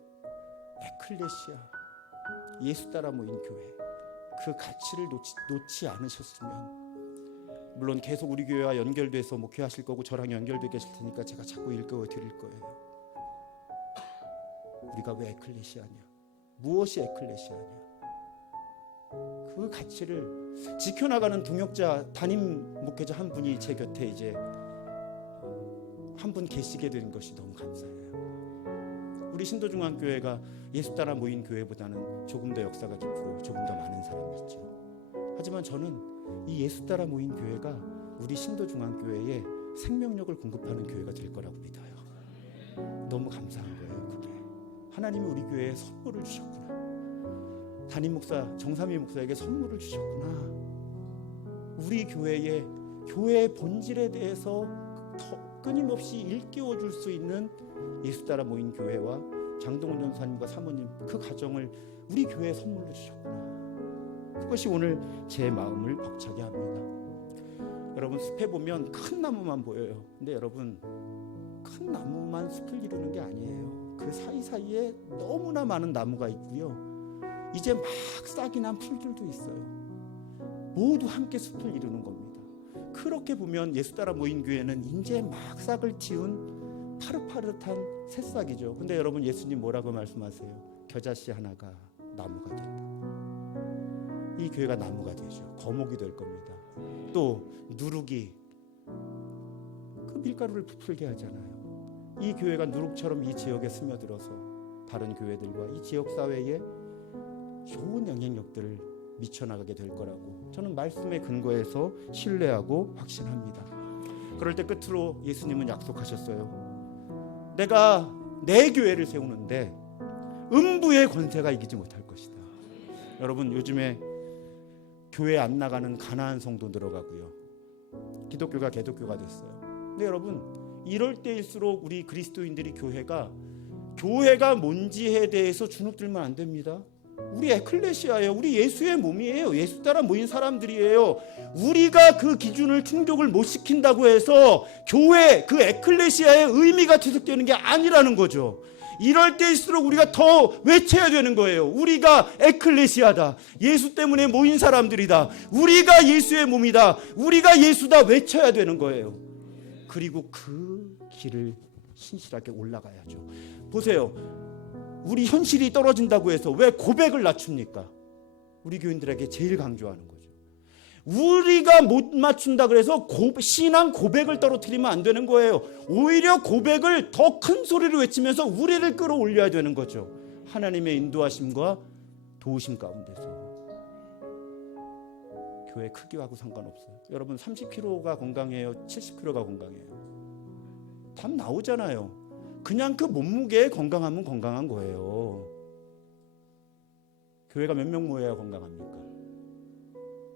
에클레시아, 예수 따라 모인 교회, 그 가치를 놓지 않으셨으면, 물론 계속 우리 교회와 연결돼서 목회하실 거고 저랑 연결돼 계실 테니까 제가 자꾸 읽어 드릴 거예요. 우리가 왜 에클레시아냐? 무엇이 에클레시아냐? 그 가치를 지켜나가는 동역자 담임 목회자 한 분이 제 곁에 이제 한 분 계시게 된 것이 너무 감사해요. 우리 신도중앙교회가 예수 따라 모인 교회보다는 조금 더 역사가 깊고 조금 더 많은 사람이 있죠. 하지만 저는 이 예수 따라 모인 교회가 우리 신도중앙교회에 생명력을 공급하는 교회가 될 거라고 믿어요. 너무 감사한 거예요. 그게 하나님이 우리 교회에 선물을 주셨구나. 담임 목사 정삼위 목사에게 선물을 주셨구나. 우리 교회의 본질에 대해서 더 끊임없이 일깨워 줄 수 있는 예수 따라 모인 교회와 장동훈 전사님과 사모님 그 가정을 우리 교회에 선물로 주셨구나. 그것이 오늘 제 마음을 벅차게 합니다. 여러분 숲에 보면 큰 나무만 보여요. 근데 여러분 큰 나무만 숲을 이루는 게 아니에요. 그 사이사이에 너무나 많은 나무가 있고요. 이제 막 싹이 난 풀들도 있어요. 모두 함께 숲을 이루는 겁니다. 그렇게 보면 예수 따라 모인 교회는 이제 막 싹을 틔운 파릇파릇한 새싹이죠. 근데 여러분 예수님 뭐라고 말씀하세요? 겨자씨 하나가 나무가 된다. 이 교회가 나무가 되죠. 거목이 될 겁니다. 또 누룩이 그 밀가루를 부풀게 하잖아요. 이 교회가 누룩처럼 이 지역에 스며들어서 다른 교회들과 이 지역 사회에 좋은 영향력들을 미쳐나가게 될 거라고 저는 말씀에 근거해서 신뢰하고 확신합니다. 그럴 때 끝으로 예수님은 약속하셨어요. 내가 내 교회를 세우는데 음부의 권세가 이기지 못할 것이다. 여러분 요즘에 교회 안 나가는 가나안 성도 늘어가고요. 기독교가 개독교가 됐어요. 근데 여러분 이럴 때일수록 우리 그리스도인들이 교회가 뭔지에 대해서 주눅들면 안 됩니다. 우리 에클레시아예요. 우리 예수의 몸이에요. 예수 따라 모인 사람들이에요. 우리가 그 기준을 충족을 못 시킨다고 해서 교회 그 에클레시아의 의미가 퇴색되는 게 아니라는 거죠. 이럴 때일수록 우리가 더 외쳐야 되는 거예요. 우리가 에클레시아다. 예수 때문에 모인 사람들이다. 우리가 예수의 몸이다. 우리가 예수다 외쳐야 되는 거예요. 그리고 그 길을 신실하게 올라가야죠. 보세요. 우리 현실이 떨어진다고 해서 왜 고백을 낮춥니까? 우리 교인들에게 제일 강조하는 거죠. 우리가 못 맞춘다 그래서 신앙 고백을 떨어뜨리면 안 되는 거예요. 오히려 고백을 더 큰 소리로 외치면서 우리를 끌어올려야 되는 거죠. 하나님의 인도하심과 도우심 가운데서. 교회 크기하고 상관없어요. 여러분 30kg가 건강해요? 70kg가 건강해요? 답 나오잖아요. 그냥 그 몸무게에 건강하면 건강한 거예요. 교회가 몇 명 모여야 건강합니까?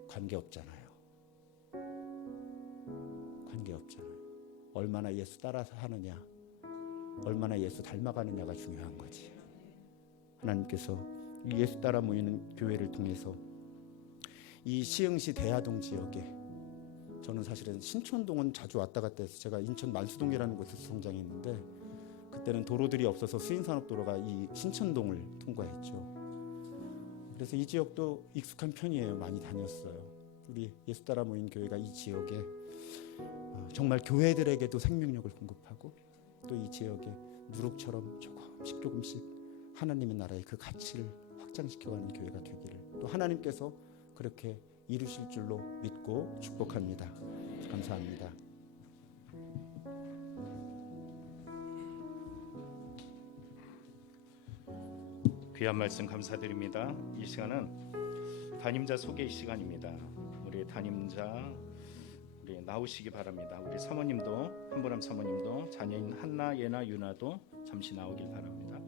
관계없잖아요. 관계없잖아요. 얼마나 예수 따라서 하느냐, 얼마나 예수 닮아가느냐가 중요한 거지. 하나님께서 이 예수 따라 모이는 교회를 통해서 이 시흥시 대하동 지역에, 저는 사실은 신촌동은 자주 왔다 갔다 해서 제가 인천 만수동이라는 곳에서 성장했는데 그때는 도로들이 없어서 수인산업도로가 이 신천동을 통과했죠. 그래서 이 지역도 익숙한 편이에요. 많이 다녔어요. 우리 예수 따라 모인 교회가 이 지역에 정말 교회들에게도 생명력을 공급하고 또 이 지역에 누룩처럼 조금씩 하나님의 나라의 그 가치를 확장시켜가는 교회가 되기를 또 하나님께서 그렇게 이루실 줄로 믿고 축복합니다. 감사합니다. 귀한 말씀 감사드립니다. 이 시간은 담임자 소개 시간입니다. 우리 담임자 우리 나오시기 바랍니다. 우리 사모님도 한보람 사모님도 자녀인 한나, 예나, 유나도 잠시 나오길 바랍니다.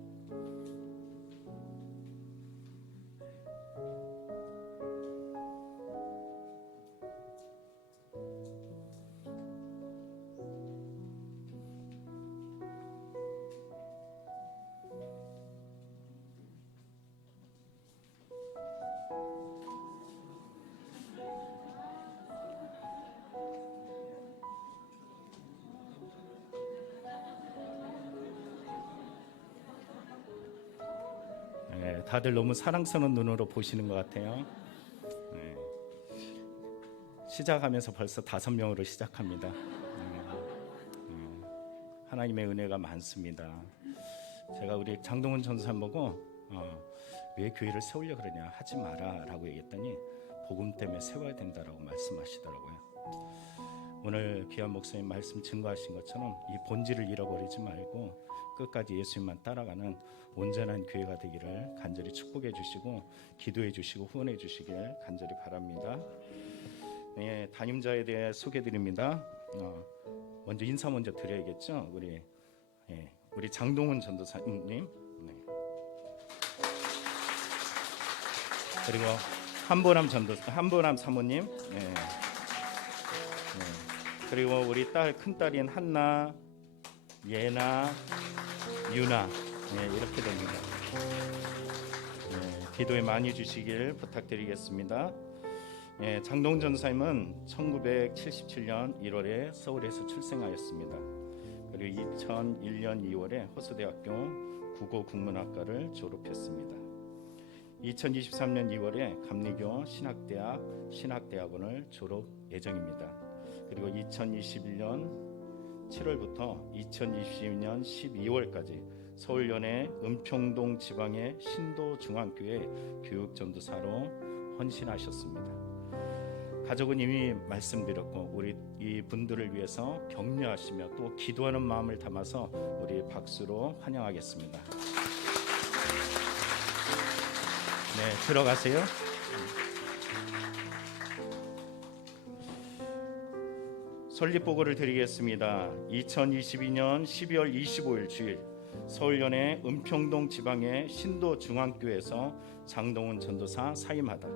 네, 다들 너무 사랑스러운 눈으로 보시는 것 같아요. 네. 시작하면서 벌써 5명으로 시작합니다. 하나님의 은혜가 많습니다. 제가 우리 장동훈 전사 보고 왜 교회를 세우려 그러냐, 하지 마라 라고 얘기했더니 복음 때문에 세워야 된다라고 말씀하시더라고요. 오늘 귀한 목사님 말씀 증거하신 것처럼 이 본질을 잃어버리지 말고 끝까지 예수님만 따라가는 온전한 교회가 되기를 간절히 축복해 주시고 기도해 주시고 후원해 주시길 간절히 바랍니다. 네, 담임자에 대해 소개해 드립니다. 먼저 인사 먼저 드려야겠죠. 우리 장동훈 전도사님, 네. 그리고 한보람 사모님, 네. 네. 그리고 우리 큰 딸인 한나, 예나, 유나, 네, 이렇게 됩니다. 네, 기도에 많이 주시길 부탁드리겠습니다. 네, 장동훈 전도사님은 1977년 1월에 서울에서 출생하였습니다. 그리고 2001년 2월에 호수대학교 국어국문학과를 졸업했습니다. 2023년 2월에 감리교 신학대학원을 졸업 예정입니다. 그리고 2021년 7월부터 2022년 12월까지 서울연의 은평동 지방의 신도중앙교회 교육전도사로 헌신하셨습니다. 가족은 이미 말씀드렸고 우리 이 분들을 위해서 격려하시며 또 기도하는 마음을 담아서 우리 박수로 환영하겠습니다. 네, 들어가세요. 설립보고를 드리겠습니다. 2022년 12월 25일 주일 서울연의 은평동 지방의 신도중앙교회에서 장동훈 전도사 사임하다.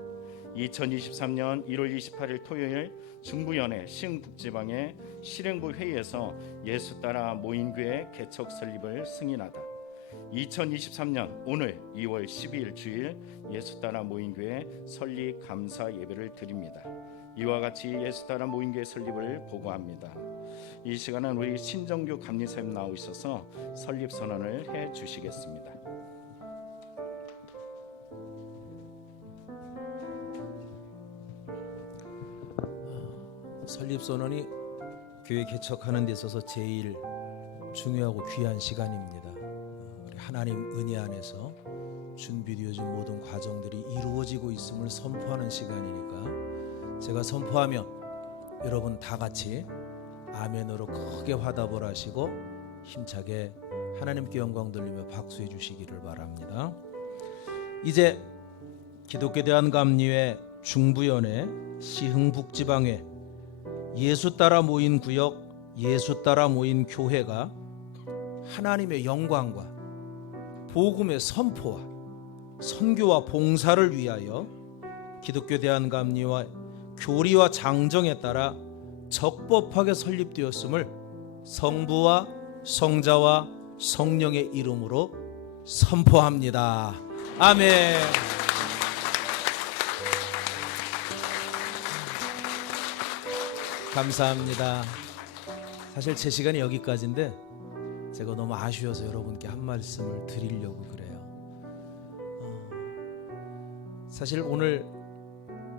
2023년 1월 28일 토요일 중부연의 시흥북지방의 실행부 회의에서 예수 따라 모인교회 개척 설립을 승인하다. 2023년 오늘 2월 12일 주일 예수 따라 모인교회 설립 감사 예배를 드립니다. 이와 같이 예수 따라 모인교회 설립을 보고합니다. 이 시간은 우리 신정규 감리사님 나오셔서 설립 선언을 해 주시겠습니다. 설립선언이 교회 개척하는 데 있어서 제일 중요하고 귀한 시간입니다. 우리 하나님 은혜 안에서 준비되어진 모든 과정들이 이루어지고 있음을 선포하는 시간이니까 제가 선포하면 여러분 다 같이 아멘으로 크게 화답을 하시고 힘차게 하나님께 영광 돌리며 박수해 주시기를 바랍니다. 이제 기독교 대한감리회 중부연의 시흥북지방회 예수 따라 모인 구역, 예수 따라 모인 교회가 하나님의 영광과 복음의 선포와 선교와 봉사를 위하여 기독교 대한감리와 교리와 장정에 따라 적법하게 설립되었음을 성부와 성자와 성령의 이름으로 선포합니다. 아멘. 감사합니다. 사실 제 시간이 여기까지인데 제가 너무 아쉬워서 여러분께 한 말씀을 드리려고 그래요. 사실 오늘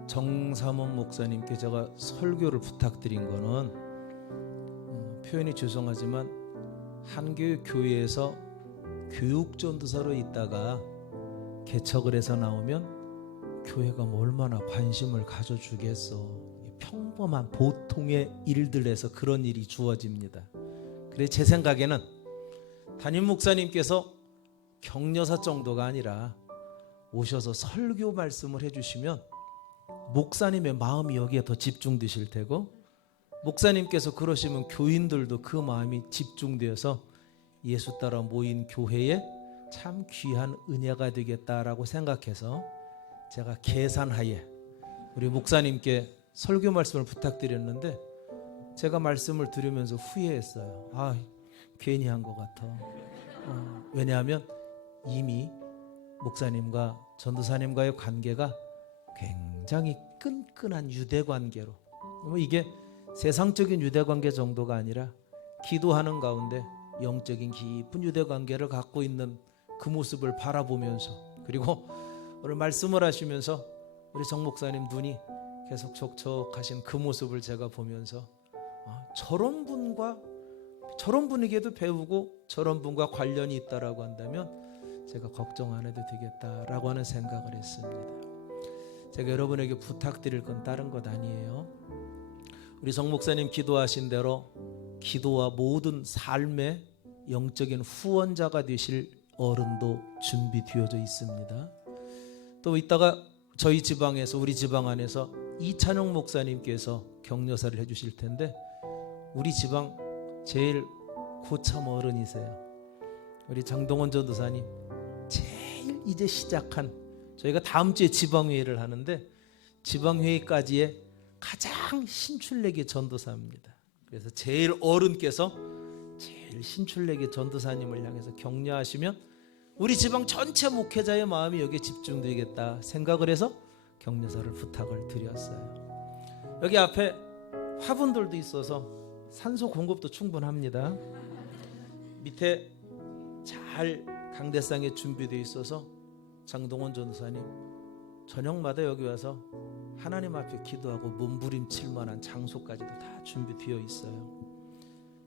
정삼원 목사님께 제가 설교를 부탁드린 거는 표현이 죄송하지만 한교회 교회에서 교육전도사로 있다가 개척을 해서 나오면 교회가 뭐 얼마나 관심을 가져주겠어. 평범한 보통의 일들에서 그런 일이 주어집니다. 그래 제 생각에는 담임 목사님께서 격려사 정도가 아니라 오셔서 설교 말씀을 해주시면 목사님의 마음이 여기에 더 집중되실 테고 목사님께서 그러시면 교인들도 그 마음이 집중되어서 예수 따라 모인 교회에 참 귀한 은혜가 되겠다라고 생각해서 제가 계산하에 우리 목사님께 설교 말씀을 부탁드렸는데 제가 말씀을 들으면서 후회했어요. 괜히 한 것 같아. 왜냐하면 이미 목사님과 전도사님과의 관계가 굉장히 끈끈한 유대관계로 이게 세상적인 유대관계 정도가 아니라 기도하는 가운데 영적인 깊은 유대관계를 갖고 있는 그 모습을 바라보면서 그리고 오늘 말씀을 하시면서 우리 정 목사님 눈이 계속 촉촉하신 그 모습을 제가 보면서 저런 분에게도 배우고 저런 분과 관련이 있다라고 한다면 제가 걱정 안 해도 되겠다라고 하는 생각을 했습니다. 제가 여러분에게 부탁드릴 건 다른 것 아니에요. 우리 정 목사님 기도하신 대로 기도와 모든 삶의 영적인 후원자가 되실 어른도 준비되어져 있습니다. 또 이따가 저희 지방에서, 우리 지방 안에서 이찬용 목사님께서 격려사를 해주실 텐데, 우리 지방 제일 고참 어른이세요. 우리 장동원 전도사님 제일 이제 시작한, 저희가 다음 주에 지방회의를 하는데 지방회의까지의 가장 신출내기 전도사입니다. 그래서 제일 어른께서 제일 신출내기 전도사님을 향해서 격려하시면 우리 지방 전체 목회자의 마음이 여기에 집중되겠다 생각을 해서 격려사를 부탁을 드렸어요. 여기 앞에 화분들도 있어서 산소 공급도 충분합니다. 밑에 잘 강대상에 준비되어 있어서 장동원 전도사님 저녁마다 여기 와서 하나님 앞에 기도하고 몸부림칠 만한 장소까지도 다 준비되어 있어요.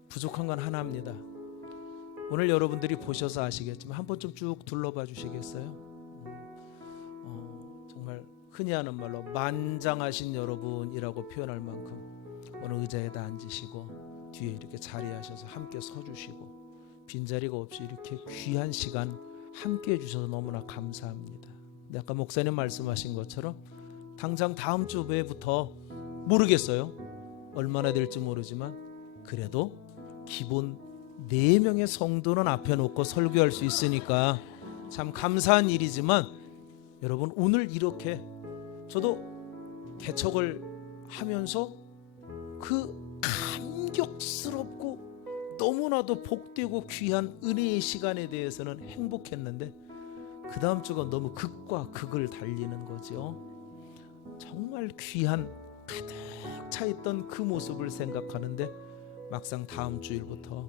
부족한 건 하나입니다. 오늘 여러분들이 보셔서 아시겠지만 한 번쯤 쭉 둘러봐 주시겠어요? 정말 흔히 하는 말로 만장하신 여러분이라고 표현할 만큼 어느 의자에다 앉으시고 뒤에 이렇게 자리하셔서 함께 서주시고 빈자리가 없이 이렇게 귀한 시간 함께 해주셔서 너무나 감사합니다. 근데 아까 목사님 말씀하신 것처럼 당장 다음 주부터 모르겠어요. 얼마나 될지 모르지만 그래도 기본 4명의 성도는 앞에 놓고 설교할 수 있으니까 참 감사한 일이지만, 여러분 오늘 이렇게 저도 개척을 하면서 그 감격스럽고 너무나도 복되고 귀한 은혜의 시간에 대해서는 행복했는데, 그 다음 주가 너무 극과 극을 달리는 거죠. 정말 귀한 가득 차 있던 그 모습을 생각하는데 막상 다음 주일부터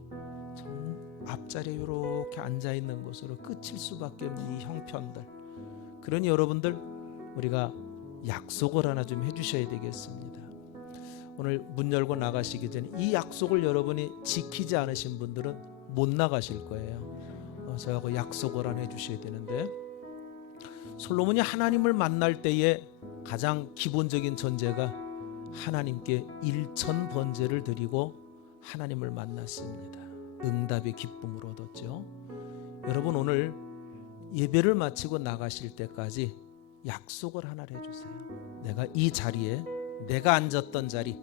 앞자리에 이렇게 앉아있는 곳으로 끝일 수밖에 없는 이 형편들, 그러니 여러분들 우리가 약속을 하나 좀 해주셔야 되겠습니다. 오늘 문 열고 나가시기 전에 이 약속을 여러분이 지키지 않으신 분들은 못 나가실 거예요. 저하고 약속을 하나 해주셔야 되는데, 솔로몬이 하나님을 만날 때에 가장 기본적인 전제가 하나님께 일천 번제를 드리고 하나님을 만났습니다. 응답의 기쁨을 얻었죠. 여러분 오늘 예배를 마치고 나가실 때까지 약속을 하나 해주세요. 내가 이 자리에, 내가 앉았던 자리,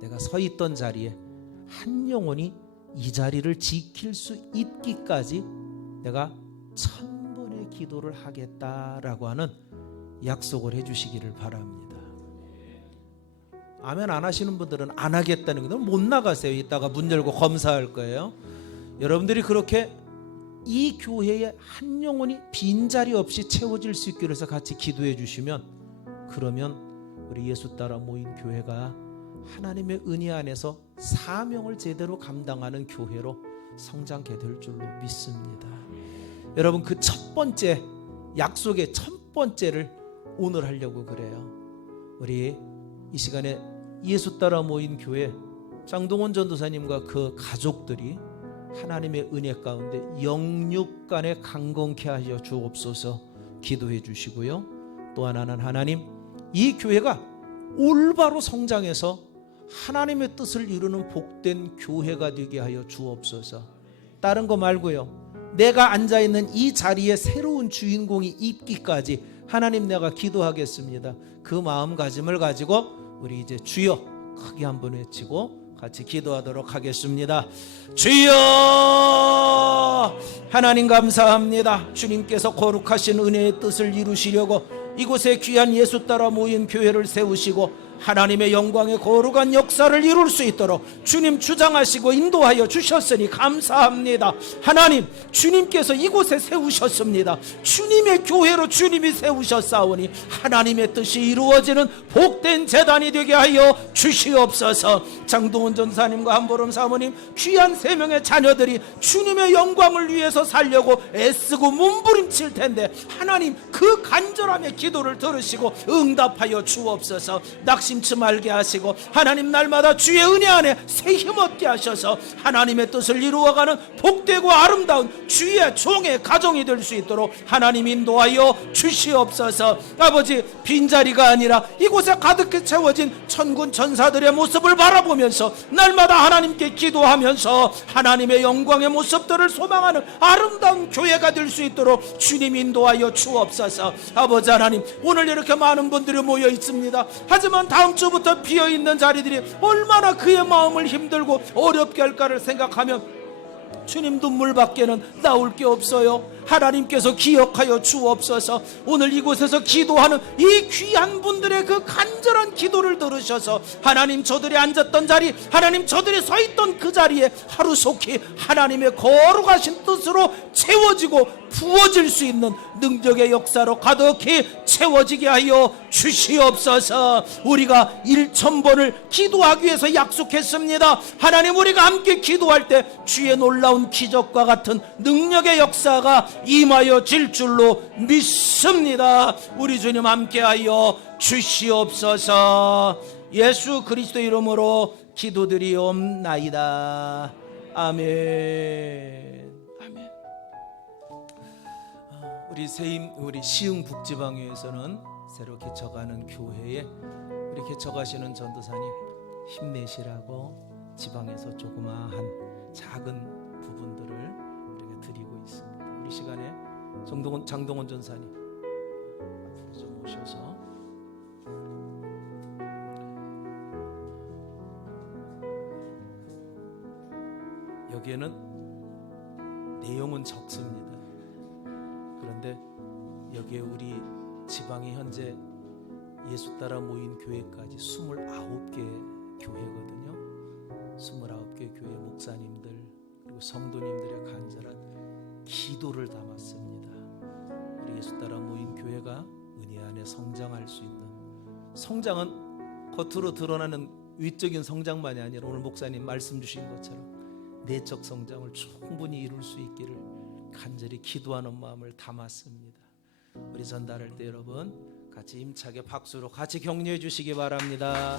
내가 서 있던 자리에 한 영혼이 이 자리를 지킬 수 있기까지 내가 1000번의 기도를 하겠다라고 하는 약속을 해주시기를 바랍니다. 아멘 안 하시는 분들은 안 하겠다는 것은 못 나가세요. 이따가 문 열고 검사할 거예요. 여러분들이 그렇게 이 교회에 한 영혼이 빈자리 없이 채워질 수 있기로 해서 같이 기도해 주시면, 그러면 우리 예수 따라 모인 교회가 하나님의 은혜 안에서 사명을 제대로 감당하는 교회로 성장케 될 줄로 믿습니다. 여러분 그 첫 번째 약속의 첫 번째를 오늘 하려고 그래요. 우리 이 시간에 예수 따라 모인 교회 장동원 전도사님과 그 가족들이 하나님의 은혜 가운데 영육간에 강건케 하여 주옵소서 기도해 주시고요. 또 하나는 하나님, 이 교회가 올바로 성장해서 하나님의 뜻을 이루는 복된 교회가 되게 하여 주옵소서. 다른 거 말고요, 내가 앉아있는 이 자리에 새로운 주인공이 있기까지 하나님 내가 기도하겠습니다. 그 마음가짐을 가지고 우리 이제 주여 크게 한번 외치고 같이 기도하도록 하겠습니다. 주여 하나님 감사합니다. 주님께서 거룩하신 은혜의 뜻을 이루시려고 이곳에 귀한 예수 따라 모인 교회를 세우시고 하나님의 영광의 거룩한 역사를 이룰 수 있도록 주님 주장하시고 인도하여 주셨으니 감사합니다. 하나님, 주님께서 이곳에 세우셨습니다. 주님의 교회로 주님이 세우셨사오니 하나님의 뜻이 이루어지는 복된 재단이 되게 하여 주시옵소서. 장동원 전사님과 한보름 사모님 귀한 3명의 자녀들이 주님의 영광을 위해서 살려고 애쓰고 몸부림칠 텐데 하나님 그 간절함의 기도를 들으시고 응답하여 주옵소서. 낙심 낙심치 말게 하시고 하나님 날마다 주의 은혜 안에 새 힘 얻게 하셔서 하나님의 뜻을 이루어가는 복되고 아름다운 주의 종의 가정이 될 수 있도록 하나님 인도하여 주시옵소서. 아버지, 빈자리가 아니라 이곳에 가득히 채워진 천군 천사들의 모습을 바라보면서 날마다 하나님께 기도하면서 하나님의 영광의 모습들을 소망하는 아름다운 교회가 될 수 있도록 주님 인도하여 주옵소서. 아버지 하나님, 오늘 이렇게 많은 분들이 모여 있습니다. 하지만 다음 주부터 비어있는 자리들이 얼마나 그의 마음을 힘들고 어렵게 할까를 생각하면 주님, 눈물밖에는 나올 게 없어요. 하나님께서 기억하여 주옵소서. 오늘 이곳에서 기도하는 이 귀한 분들의 그 간절한 기도를 들으셔서 하나님, 저들이 앉았던 자리, 하나님 저들이 서 있던 그 자리에 하루속히 하나님의 거룩하신 뜻으로 채워지고 부어질 수 있는 능력의 역사로 가득히 채워지게 하여 주시옵소서. 우리가 1000번을 기도하기 위해서 약속했습니다. 하나님, 우리가 함께 기도할 때 주의 놀라운 기적과 같은 능력의 역사가 임하여 질 줄로 믿습니다. 우리 주님 함께하여 주시옵소서. 예수 그리스도 이름으로 기도드리옵나이다. 아멘. 아멘. 우리 시흥 북지방교회에서는 새로 개척하는 교회에 우리 개척하시는 전도사님 힘내시라고 지방에서 조그마한 작은 부분들을 우리가 드리고 있습니다. 우리 시간에 장동원 전사님 앞으로 좀 오셔서 여기에는 내용은 적습니다. 그런데 여기에 우리 지방에 현재 예수 따라 모인 교회까지 29개 교회거든요. 29개 교회 목사님들 그리고 성도님들의 간절한 기도를 담았습니다. 우리 예수 따라 모인 교회가 은혜 안에 성장할 수 있는, 성장은 겉으로 드러나는 외적인 성장만이 아니라 오늘 목사님 말씀 주신 것처럼 내적 성장을 충분히 이룰 수 있기를 간절히 기도하는 마음을 담았습니다. 우리 전달할 때 여러분 같이 힘차게 박수로 같이 격려해 주시기 바랍니다.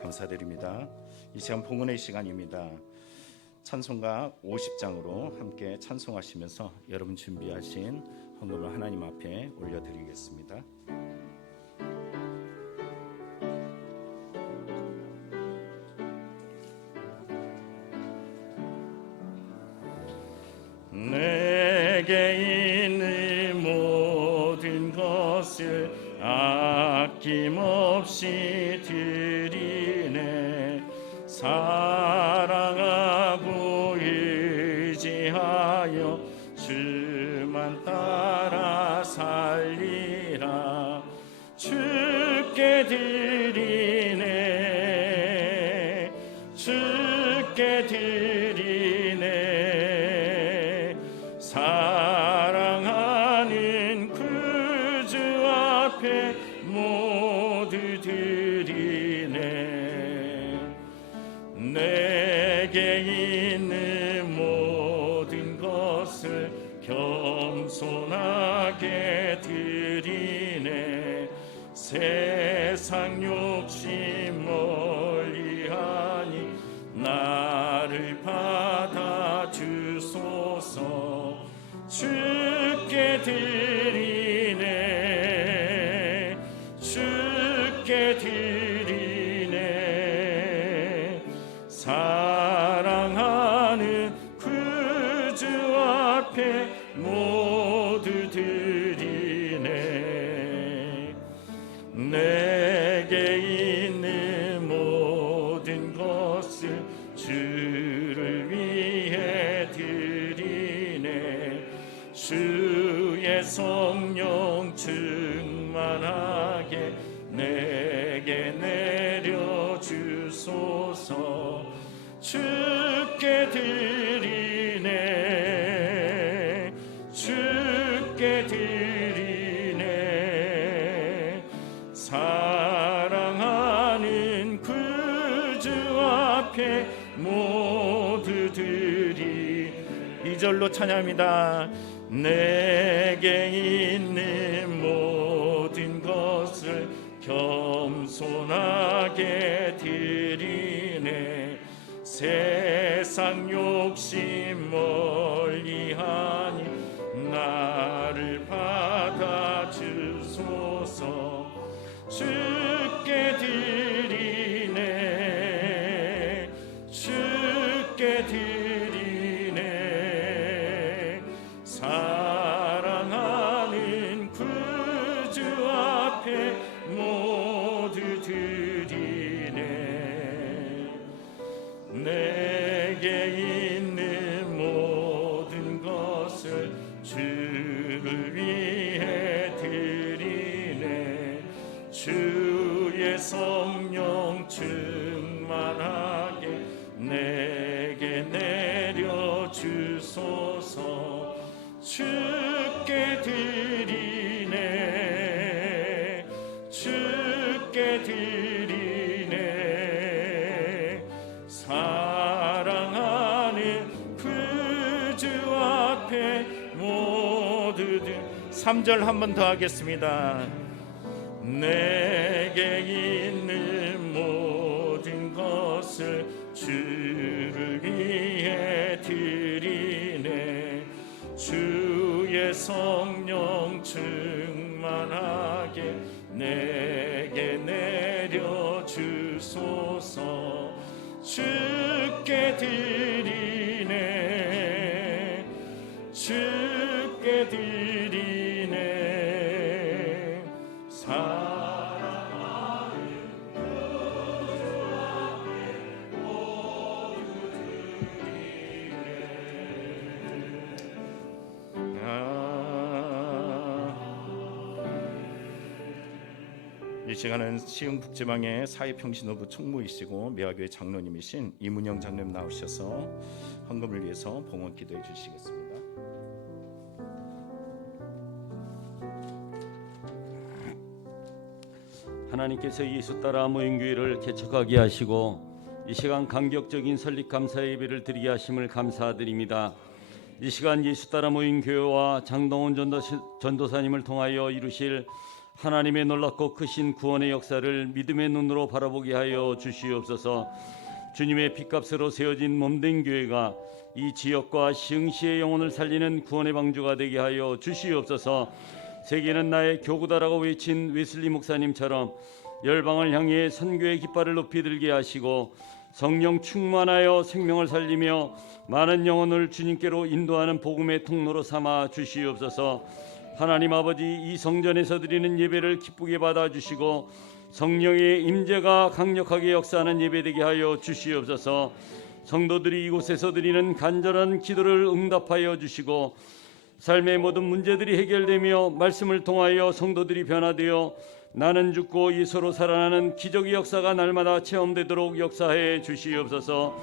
감사드립니다. 이 시간 봉헌의 시간입니다. 찬송가 50장으로 함께 찬송하시면서 여러분 준비하신 헌금을 하나님 앞에 올려드리겠습니다. 내게 있는 모든 것을 아낌없이 드리네. 사랑하고 의지하여 주만 따라 살리라. 주께 드리네. 주께 드리네. 사랑하는 구주 앞에 모두 드리네. 내게 있는 모든 것을 겸손하게 드리네. 세상 욕심 멀리하니 나를 받아 주소서. 주께 드리네. 주께 드리네. 사랑하는 구주 앞에 모두 드리네. 내게 있는 모든 것을 주를 위해 드리네. 주의 성령 충만하게 내게 내려주소서. 주께 드리네. 주께 드리네. 사랑하는 구주 앞에 모두 드리. 이 2절로 찬양합니다. 내게 있는 모든 것을 겸손하게 드리네. 세상 욕심 멀리하니 나를 받아주소서. 주께 드리네, 주께 드리네. 사랑하는 구주 앞에 모두 드리네. 내게 있는 모든 것을 주를 위해 드리네. 주의 성령 충만하게 내게 내려주소서. 주께 드리네, 주께 드리네. 사랑하는 구주 앞에 모두들. 3절 한 번 더 하겠습니다. 내게 있는 모든 것을 주를 위해 드리네. 주의 성령 충만하게 내게 내려주소서. 주께 드리네, 주께 드리네. 사랑하는 구주 앞에 모두 드리네. 이 시간은 시흥북지방의 사회평신호부 총무이시고 매화교회 장로님이신 이문영 장로님 나오셔서 헌금을 위해서 봉헌 기도해 주시겠습니다. 하나님께서 예수 따라 모인 교회를 개척하게 하시고 이 시간 감격적인 설립 감사 예배를 드리게 하심을 감사드립니다. 이 시간 예수 따라 모인 교회와 장동원 전도사님을 통하여 이루실 하나님의 놀랍고 크신 구원의 역사를 믿음의 눈으로 바라보게 하여 주시옵소서. 주님의 핏값으로 세워진 몸된 교회가 이 지역과 시흥시의 영혼을 살리는 구원의 방주가 되게 하여 주시옵소서. 세계는 나의 교구다라고 외친 웨슬리 목사님처럼 열방을 향해 선교의 깃발을 높이 들게 하시고 성령 충만하여 생명을 살리며 많은 영혼을 주님께로 인도하는 복음의 통로로 삼아 주시옵소서. 하나님 아버지, 이 성전에서 드리는 예배를 기쁘게 받아주시고 성령의 임재가 강력하게 역사하는 예배되게 하여 주시옵소서. 성도들이 이곳에서 드리는 간절한 기도를 응답하여 주시고 삶의 모든 문제들이 해결되며 말씀을 통하여 성도들이 변화되어 나는 죽고 예수로 살아나는 기적의 역사가 날마다 체험되도록 역사해 주시옵소서.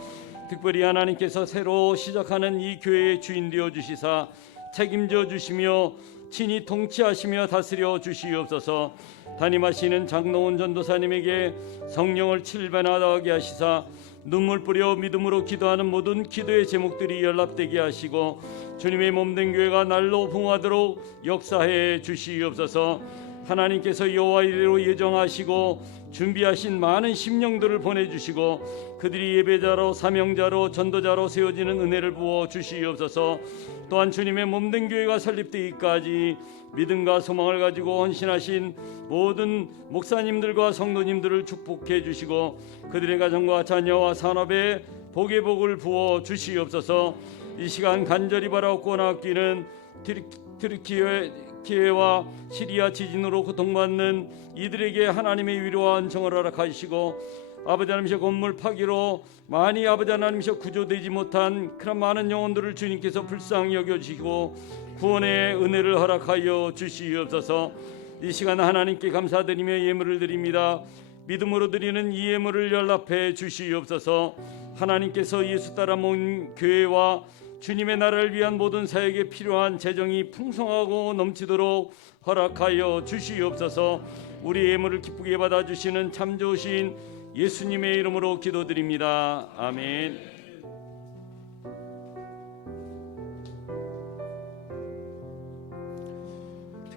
특별히 하나님께서 새로 시작하는 이 교회의 주인 되어 주시사 책임져 주시며 친히 통치하시며 다스려 주시옵소서. 담임하시는 장동원 전도사님에게 성령을 칠변하게 하시사 눈물 뿌려 믿음으로 기도하는 모든 기도의 제목들이 연락되게 하시고 주님의 몸된 교회가 날로 부흥하도록 역사해 주시옵소서. 하나님께서 여호와 이레로 예정하시고 준비하신 많은 심령들을 보내주시고 그들이 예배자로 사명자로 전도자로 세워지는 은혜를 부어 주시옵소서. 또한 주님의 몸된 교회가 설립되기까지 믿음과 소망을 가지고 헌신하신 모든 목사님들과 성도님들을 축복해 주시고 그들의 가정과 자녀와 산업에 복의 복을 부어 주시옵소서. 이 시간 간절히 바라옵고 나아끼는 트르키예와 시리아 지진으로 고통받는 이들에게 하나님의 위로와 은총을 허락하시고 아버지 하나님이여 건물 파기로 많이 아버지 하나님이여 구조되지 못한 그런 많은 영혼들을 주님께서 불쌍히 여겨주시고 구원의 은혜를 허락하여 주시옵소서. 이 시간 하나님께 감사드리며 예물을 드립니다. 믿음으로 드리는 이 예물을 연락해 주시옵소서. 하나님께서 예수 따라 모인 교회와 주님의 나라를 위한 모든 사역에 필요한 재정이 풍성하고 넘치도록 허락하여 주시옵소서. 우리 예물을 기쁘게 받아주시는 참 좋으신 예수님의 이름으로 기도드립니다. 아멘.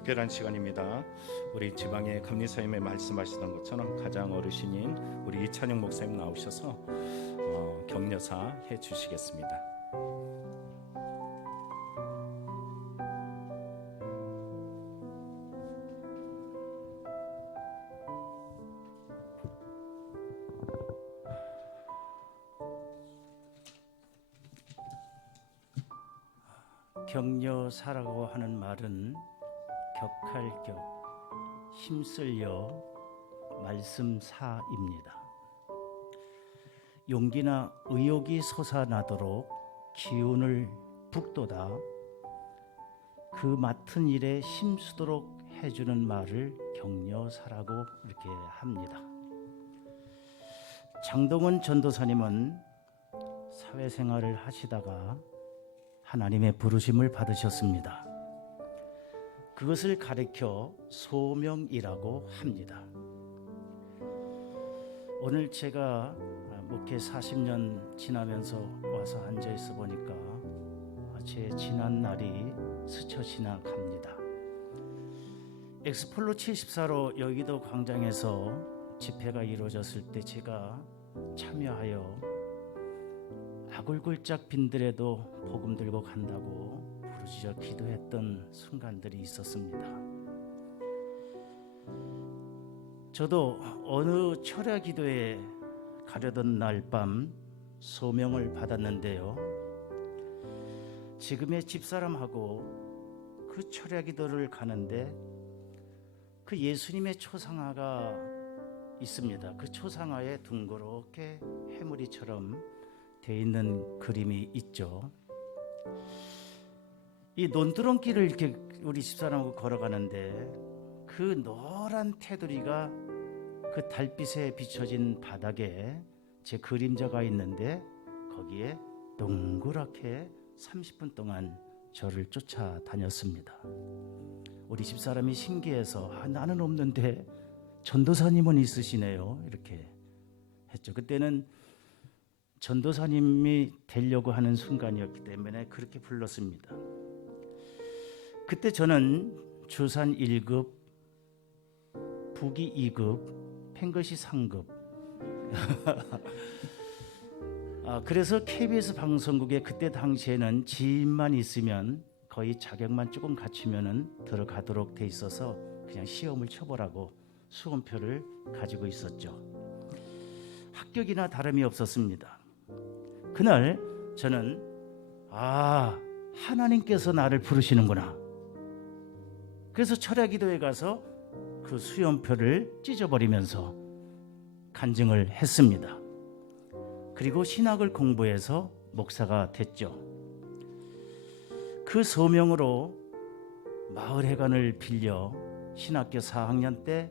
특별한 시간입니다. 우리 지방의 감리사님의 말씀하시던 것처럼 가장 어르신인 우리 이찬영 목사님 나오셔서 격려사 해주시겠습니다. 격려사라고 하는 말은 격할격, 힘쓸려 말씀사입니다. 용기나 의욕이 솟아나도록 기운을 북돋아 그 맡은 일에 힘쓰도록 해주는 말을 격려사라고 이렇게 합니다. 장동원 전도사님은 사회생활을 하시다가 하나님의 부르심을 받으셨습니다. 그것을 가리켜 소명이라고 합니다. 오늘 제가 목회 40년 지나면서 와서 앉아있어 보니까 제 지난 날이 스쳐 지나갑니다. 엑스폴로 74로 여의도 광장에서 집회가 이루어졌을 때 제가 참여하여 아굴굴짝 빈들에도 복음 들고 간다고 부르짖어 기도했던 순간들이 있었습니다. 저도 어느 철야 기도에 가려던 날 밤 소명을 받았는데요. 지금의 집사람하고 그 철야 기도를 가는데 그 예수님의 초상화가 있습니다. 그 초상화에 둥그렇게 해무리처럼 돼 있는 그림이 있죠. 이 논두렁길을 이렇게 우리 집사람하고 걸어가는데 그 노란 테두리가 그 달빛에 비춰진 바닥에 제 그림자가 있는데 거기에 동그랗게 30분 동안 저를 쫓아다녔습니다. 우리 집사람이 신기해서 나는 없는데 전도사님은 있으시네요 이렇게 했죠. 그때는 전도사님이 되려고 하는 순간이었기 때문에 그렇게 불렀습니다. 그때 저는 주산 1급, 부기 2급, 팽것이 3급. 그래서 KBS 방송국에 그때 당시에는 지인만 있으면 거의 자격만 조금 갖추면 들어가도록 돼 있어서 그냥 시험을 쳐보라고 수험표를 가지고 있었죠. 합격이나 다름이 없었습니다. 그날 저는 하나님께서 나를 부르시는구나. 그래서 철야기도에 가서 그 수험표를 찢어버리면서 간증을 했습니다. 그리고 신학을 공부해서 목사가 됐죠. 그 소명으로 마을회관을 빌려 신학교 4학년 때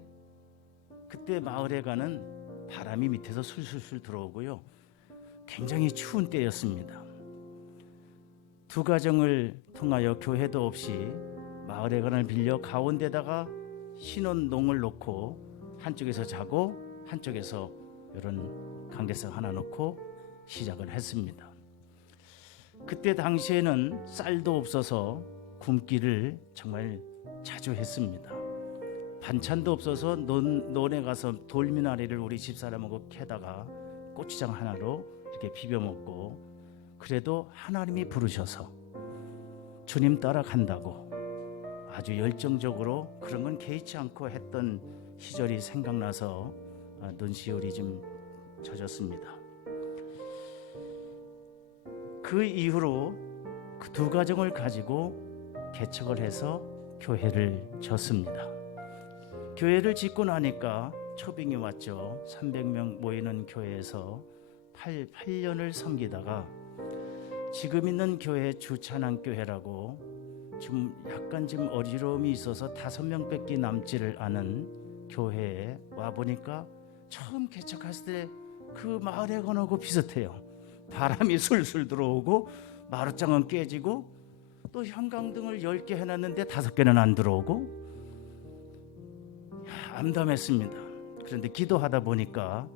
그때 마을회관은 바람이 밑에서 술술술 들어오고요. 굉장히 추운 때였습니다. 두 가정을 통하여 교회도 없이 마을회관을 빌려 가운데다가 신혼농을 놓고 한쪽에서 자고 한쪽에서 이런 강대상 하나 놓고 시작을 했습니다. 그때 당시에는 쌀도 없어서 굶기를 정말 자주 했습니다. 반찬도 없어서 논에 가서 돌미나리를 우리 집사람하고 캐다가 고추장 하나로 이렇게 비벼 먹고, 그래도 하나님이 부르셔서 주님 따라간다고 아주 열정적으로 그런 건 개의치 않고 했던 시절이 생각나서 눈시울이 좀 젖었습니다. 그 이후로 그 두 가정을 가지고 개척을 해서 교회를 졌습니다. 교회를 짓고 나니까 초빙이 왔죠. 300명 모이는 교회에서 8년을 섬기다가 지금 있는 교회 주찬양교회라고 좀 약간 좀 어지러움이 있어서 5명밖에 남지를 않은 교회에 와보니까 처음 개척했을 때 그 마을회관하고 비슷해요. 바람이 술술 들어오고 마룻장은 깨지고 또 형광등을 10개 해놨는데 5개는 안 들어오고 암담했습니다. 그런데 기도하다 보니까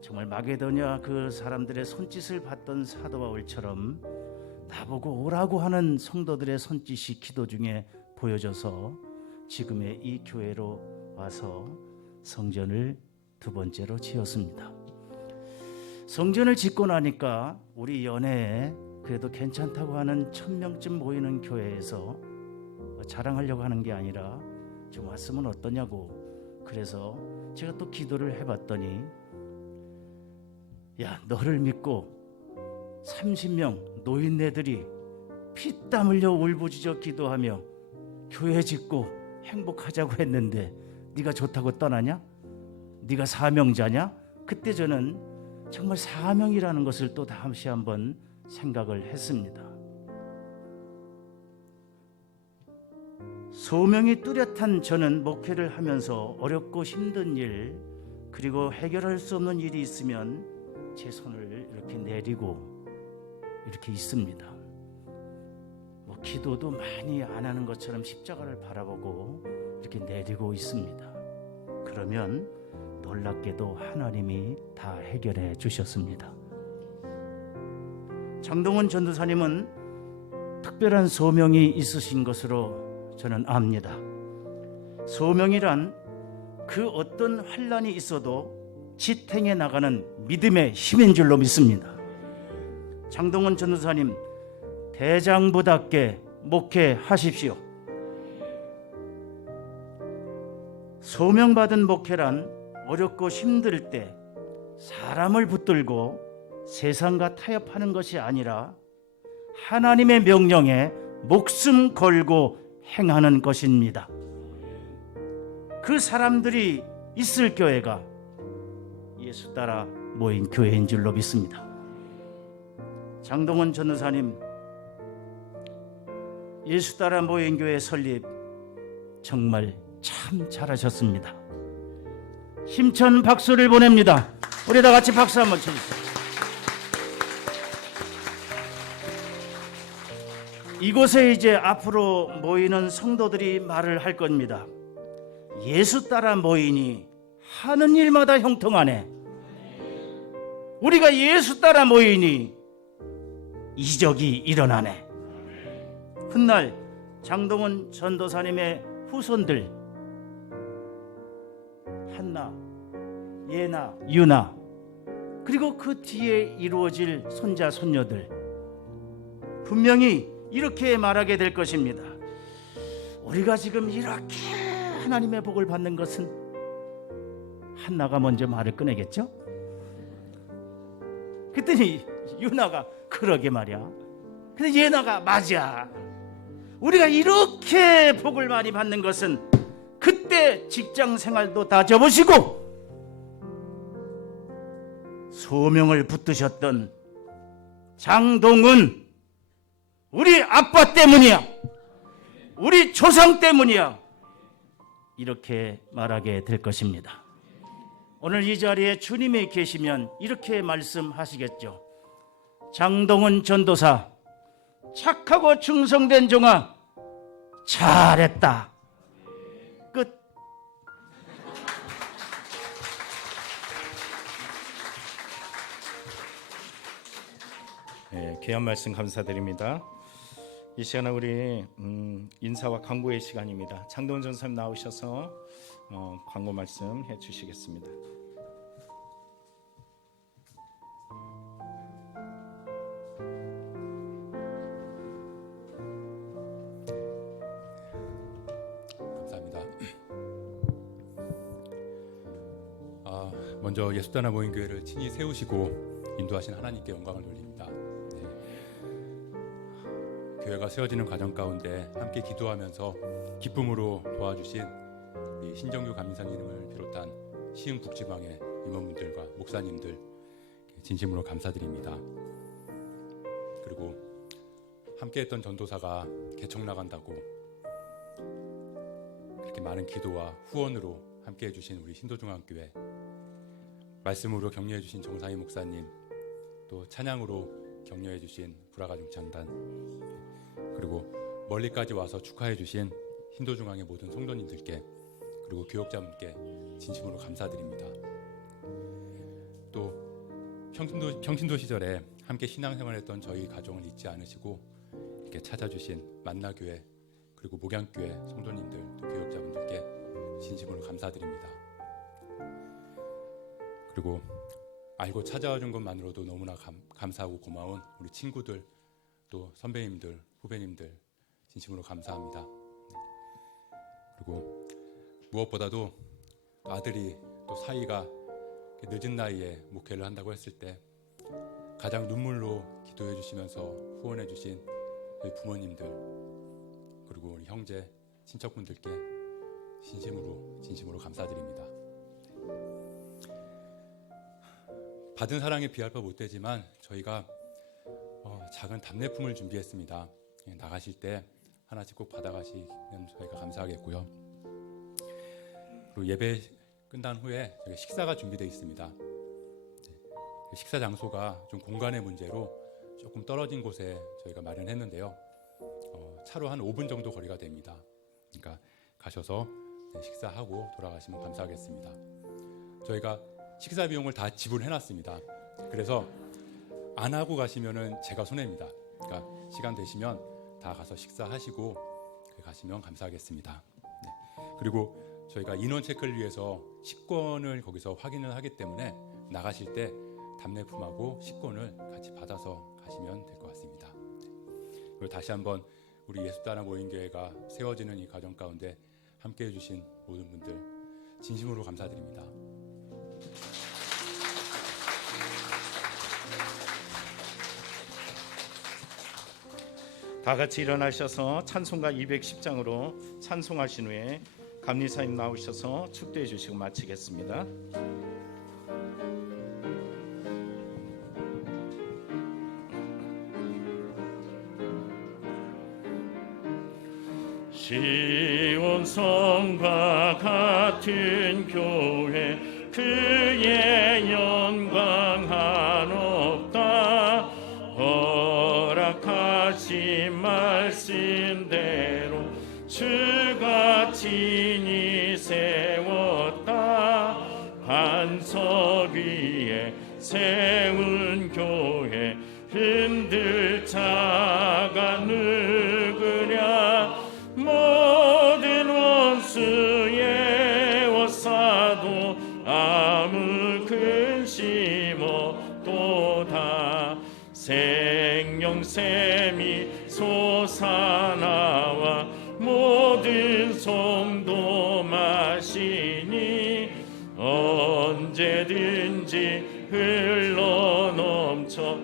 정말 마게도냐 그 사람들의 손짓을 받던 사도 바울처럼 나보고 오라고 하는 성도들의 손짓이 기도 중에 보여져서 지금의 이 교회로 와서 성전을 두 번째로 지었습니다. 성전을 짓고 나니까 우리 연회에 그래도 괜찮다고 하는 1000명쯤 모이는 교회에서 자랑하려고 하는 게 아니라 좀 왔으면 어떠냐고, 그래서 제가 또 기도를 해봤더니, 야, 너를 믿고 30명 노인네들이 피땀 흘려 울부짖어 기도하며 교회 짓고 행복하자고 했는데 네가 좋다고 떠나냐? 네가 사명자냐? 그때 저는 정말 사명이라는 것을 또 다시 한번 생각을 했습니다. 소명이 뚜렷한 저는 목회를 하면서 어렵고 힘든 일, 그리고 해결할 수 없는 일이 있으면 제 손을 이렇게 내리고 이렇게 있습니다. 뭐 기도도 많이 안 하는 것처럼 십자가를 바라보고 이렇게 내리고 있습니다. 그러면 놀랍게도 하나님이 다 해결해 주셨습니다. 장동원 전도사님은 특별한 소명이 있으신 것으로 저는 압니다. 소명이란 그 어떤 환난이 있어도 지탱해 나가는 믿음의 힘인 줄로 믿습니다. 장동원 전도사님, 대장부답게 목회하십시오. 소명받은 목회란 어렵고 힘들 때 사람을 붙들고 세상과 타협하는 것이 아니라 하나님의 명령에 목숨 걸고 행하는 것입니다. 그 사람들이 있을 교회가 예수 따라 모인 교회인 줄로 믿습니다. 장동원 전도사님, 예수 따라 모인 교회 설립 정말 참 잘하셨습니다. 힘찬 박수를 보냅니다. 우리 다 같이 박수 한번 쳐주세요. 이곳에 이제 앞으로 모이는 성도들이 말을 할 겁니다. 예수 따라 모이니 하는 일마다 형통하네. 우리가 예수 따라 모이니 이적이 일어나네. 훗날 장동원 전도사님의 후손들 한나, 예나, 유나, 그리고 그 뒤에 이루어질 손자 손녀들 분명히 이렇게 말하게 될 것입니다. 우리가 지금 이렇게 하나님의 복을 받는 것은, 한나가 먼저 말을 꺼내겠죠? 그랬더니 유나가 그러게 말이야. 근데 예나가 맞아. 우리가 이렇게 복을 많이 받는 것은 그때 직장 생활도 다 접으시고 소명을 붙드셨던 장동은 우리 아빠 때문이야. 우리 조상 때문이야. 이렇게 말하게 될 것입니다. 오늘 이 자리에 주님이 계시면 이렇게 말씀하시겠죠. 장동은 전도사, 착하고 충성된 종아, 잘했다. 끝. 네, 귀한 말씀 감사드립니다. 이 시간은 우리 인사와 광고의 시간입니다. 장동원 전사님 나오셔서 광고 말씀 해주시겠습니다. 감사합니다. 먼저 예수 따라 모인 교회를 친히 세우시고 인도하신 하나님께 영광을 돌립니다. 교회가 세워지는 과정 가운데 함께 기도하면서 기쁨으로 도와주신 우리 신정규 감리사님을 비롯한 시흥 북지방의 임원분들과 목사님들 진심으로 감사드립니다. 그리고 함께했던 전도사가 개척 나간다고 그렇게 많은 기도와 후원으로 함께해 주신 우리 신도중앙교회, 말씀으로 격려해 주신 정상희 목사님, 또 찬양으로 격려해 주신 불화가중창단, 그리고 멀리까지 와서 축하해 주신 신도중앙의 모든 성도님들께, 그리고 교역자분께 진심으로 감사드립니다. 또 평신도 시절에 함께 신앙생활했던 저희 가정을 잊지 않으시고 이렇게 찾아주신 만나교회, 그리고 목양교회 성도님들 또 교역자분들께 진심으로 감사드립니다. 그리고 알고 찾아와 준 것만으로도 너무나 감사하고 고마운 우리 친구들 또 선배님들 후배님들 진심으로 감사합니다. 그리고 무엇보다도 아들이 또 사이가 늦은 나이에 목회를 한다고 했을 때 가장 눈물로 기도해 주시면서 후원해 주신 저희 부모님들 그리고 우리 형제 친척분들께 진심으로 감사드립니다. 받은 사랑에 비할 바 못되지만 저희가 작은 답례품을 준비했습니다. 나가실 때 하나씩 꼭 받아가시면 저희가 감사하겠고요. 그리고 예배 끝난 후에 저희 식사가 준비되어 있습니다. 식사 장소가 좀 공간의 문제로 조금 떨어진 곳에 저희가 마련했는데요. 차로 한 5분 정도 거리가 됩니다. 그러니까 가셔서 식사하고 돌아가시면 감사하겠습니다. 저희가 식사 비용을 다 지불해놨습니다. 그래서 안 하고 가시면은 제가 손해입니다. 그러니까 시간 되시면 다 가서 식사하시고 가시면 감사하겠습니다. 그리고 저희가 인원 체크를 위해서 식권을 거기서 확인을 하기 때문에 나가실 때 답례품하고 식권을 같이 받아서 가시면 될 것 같습니다. 그리고 다시 한번 우리 예수따라 모임교회가 세워지는 이 과정 가운데 함께해 주신 모든 분들 진심으로 감사드립니다. 다 같이 일어나셔서 찬송가 210장으로 찬송하신 후에 감리사님 나오셔서 축도해 주시고 마치겠습니다. 시온성과 같은 교회 그의 영광 한없다 허락하신 말씀대로 주가 친히 세웠다 반석 위에 세운 교회 흔들 자가 누구랴 모든 원수의 어사도 아무 근심 없도다 생명샘이 솟아나와 모든 성도 마시니 언제든지 흘러넘쳐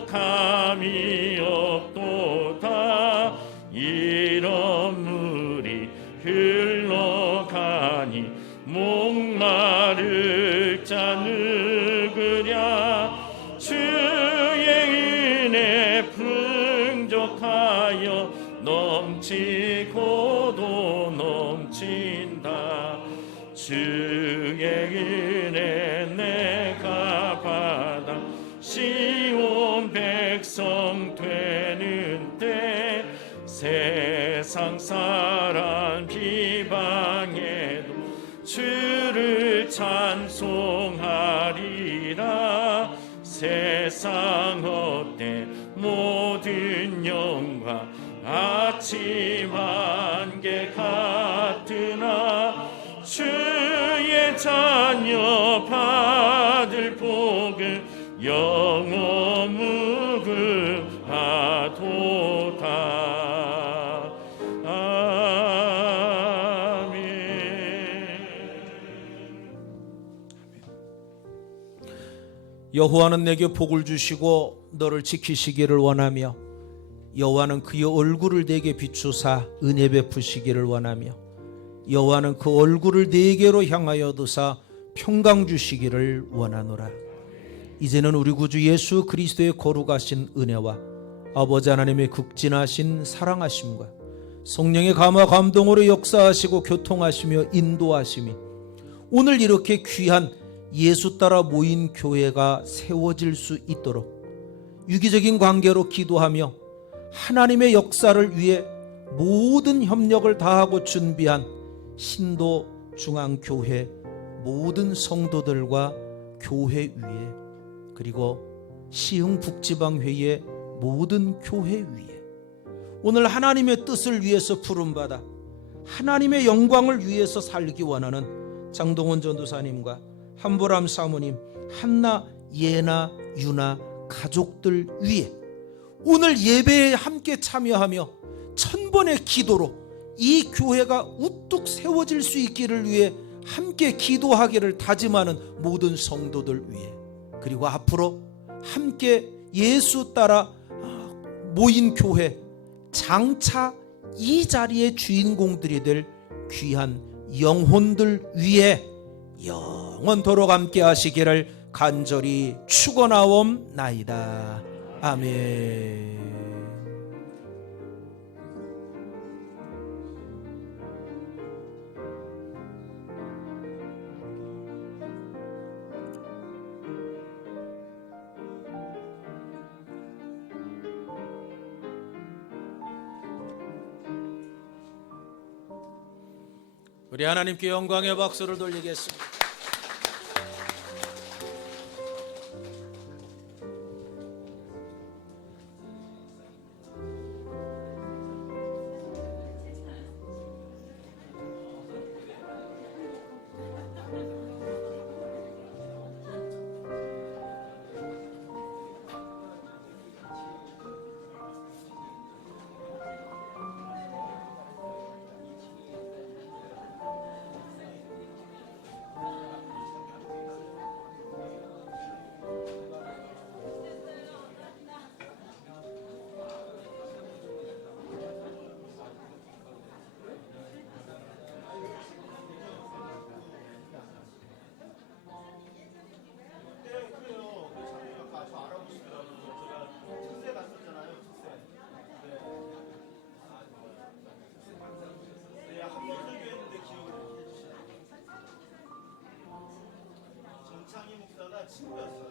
부족함이 없도다 이런 물이 흘러가니 목마를 자 누구랴 주의 은혜 풍족하여 넘치고도 넘친다 주의 은혜 내가 받아 시온 백성 되는 때 세상 사람 비방해도 주를 찬송하리라 세상 헛되 모든 영광 아침 안개 같으나 주의 자녀 받을 복을 영원 무궁하도다. 아멘. 여호와는 내게 복을 주시고 너를 지키시기를 원하며 여호와는 그의 얼굴을 내게 비추사 은혜 베푸시기를 원하며 여호와는 그 얼굴을 내게로 향하여 두사 평강 주시기를 원하노라. 이제는 우리 구주 예수 그리스도의 거룩하신 은혜와 아버지 하나님의 극진하신 사랑하심과 성령의 감화 감동으로 역사하시고 교통하시며 인도하심이 오늘 이렇게 귀한 예수 따라 모인 교회가 세워질 수 있도록 유기적인 관계로 기도하며 하나님의 역사를 위해 모든 협력을 다하고 준비한 신도 중앙교회 모든 성도들과 교회 위에 그리고 시흥 북지방회의 모든 교회 위에 오늘 하나님의 뜻을 위해서 부름받아 하나님의 영광을 위해서 살기 원하는 장동원 전도사님과 한보람 사모님, 한나, 예나, 유나 가족들 위해 오늘 예배에 함께 참여하며 1000번의 기도로 이 교회가 우뚝 세워질 수 있기를 위해 함께 기도하기를 다짐하는 모든 성도들 위해, 그리고 앞으로 함께 예수 따라 모인 교회 장차 이 자리의 주인공들이 될 귀한 영혼들 위해 영원토록 함께 하시기를 간절히 축원하옵나이다. 아멘. 우리 하나님께 영광의 박수를 돌리겠습니다. 친구였어요.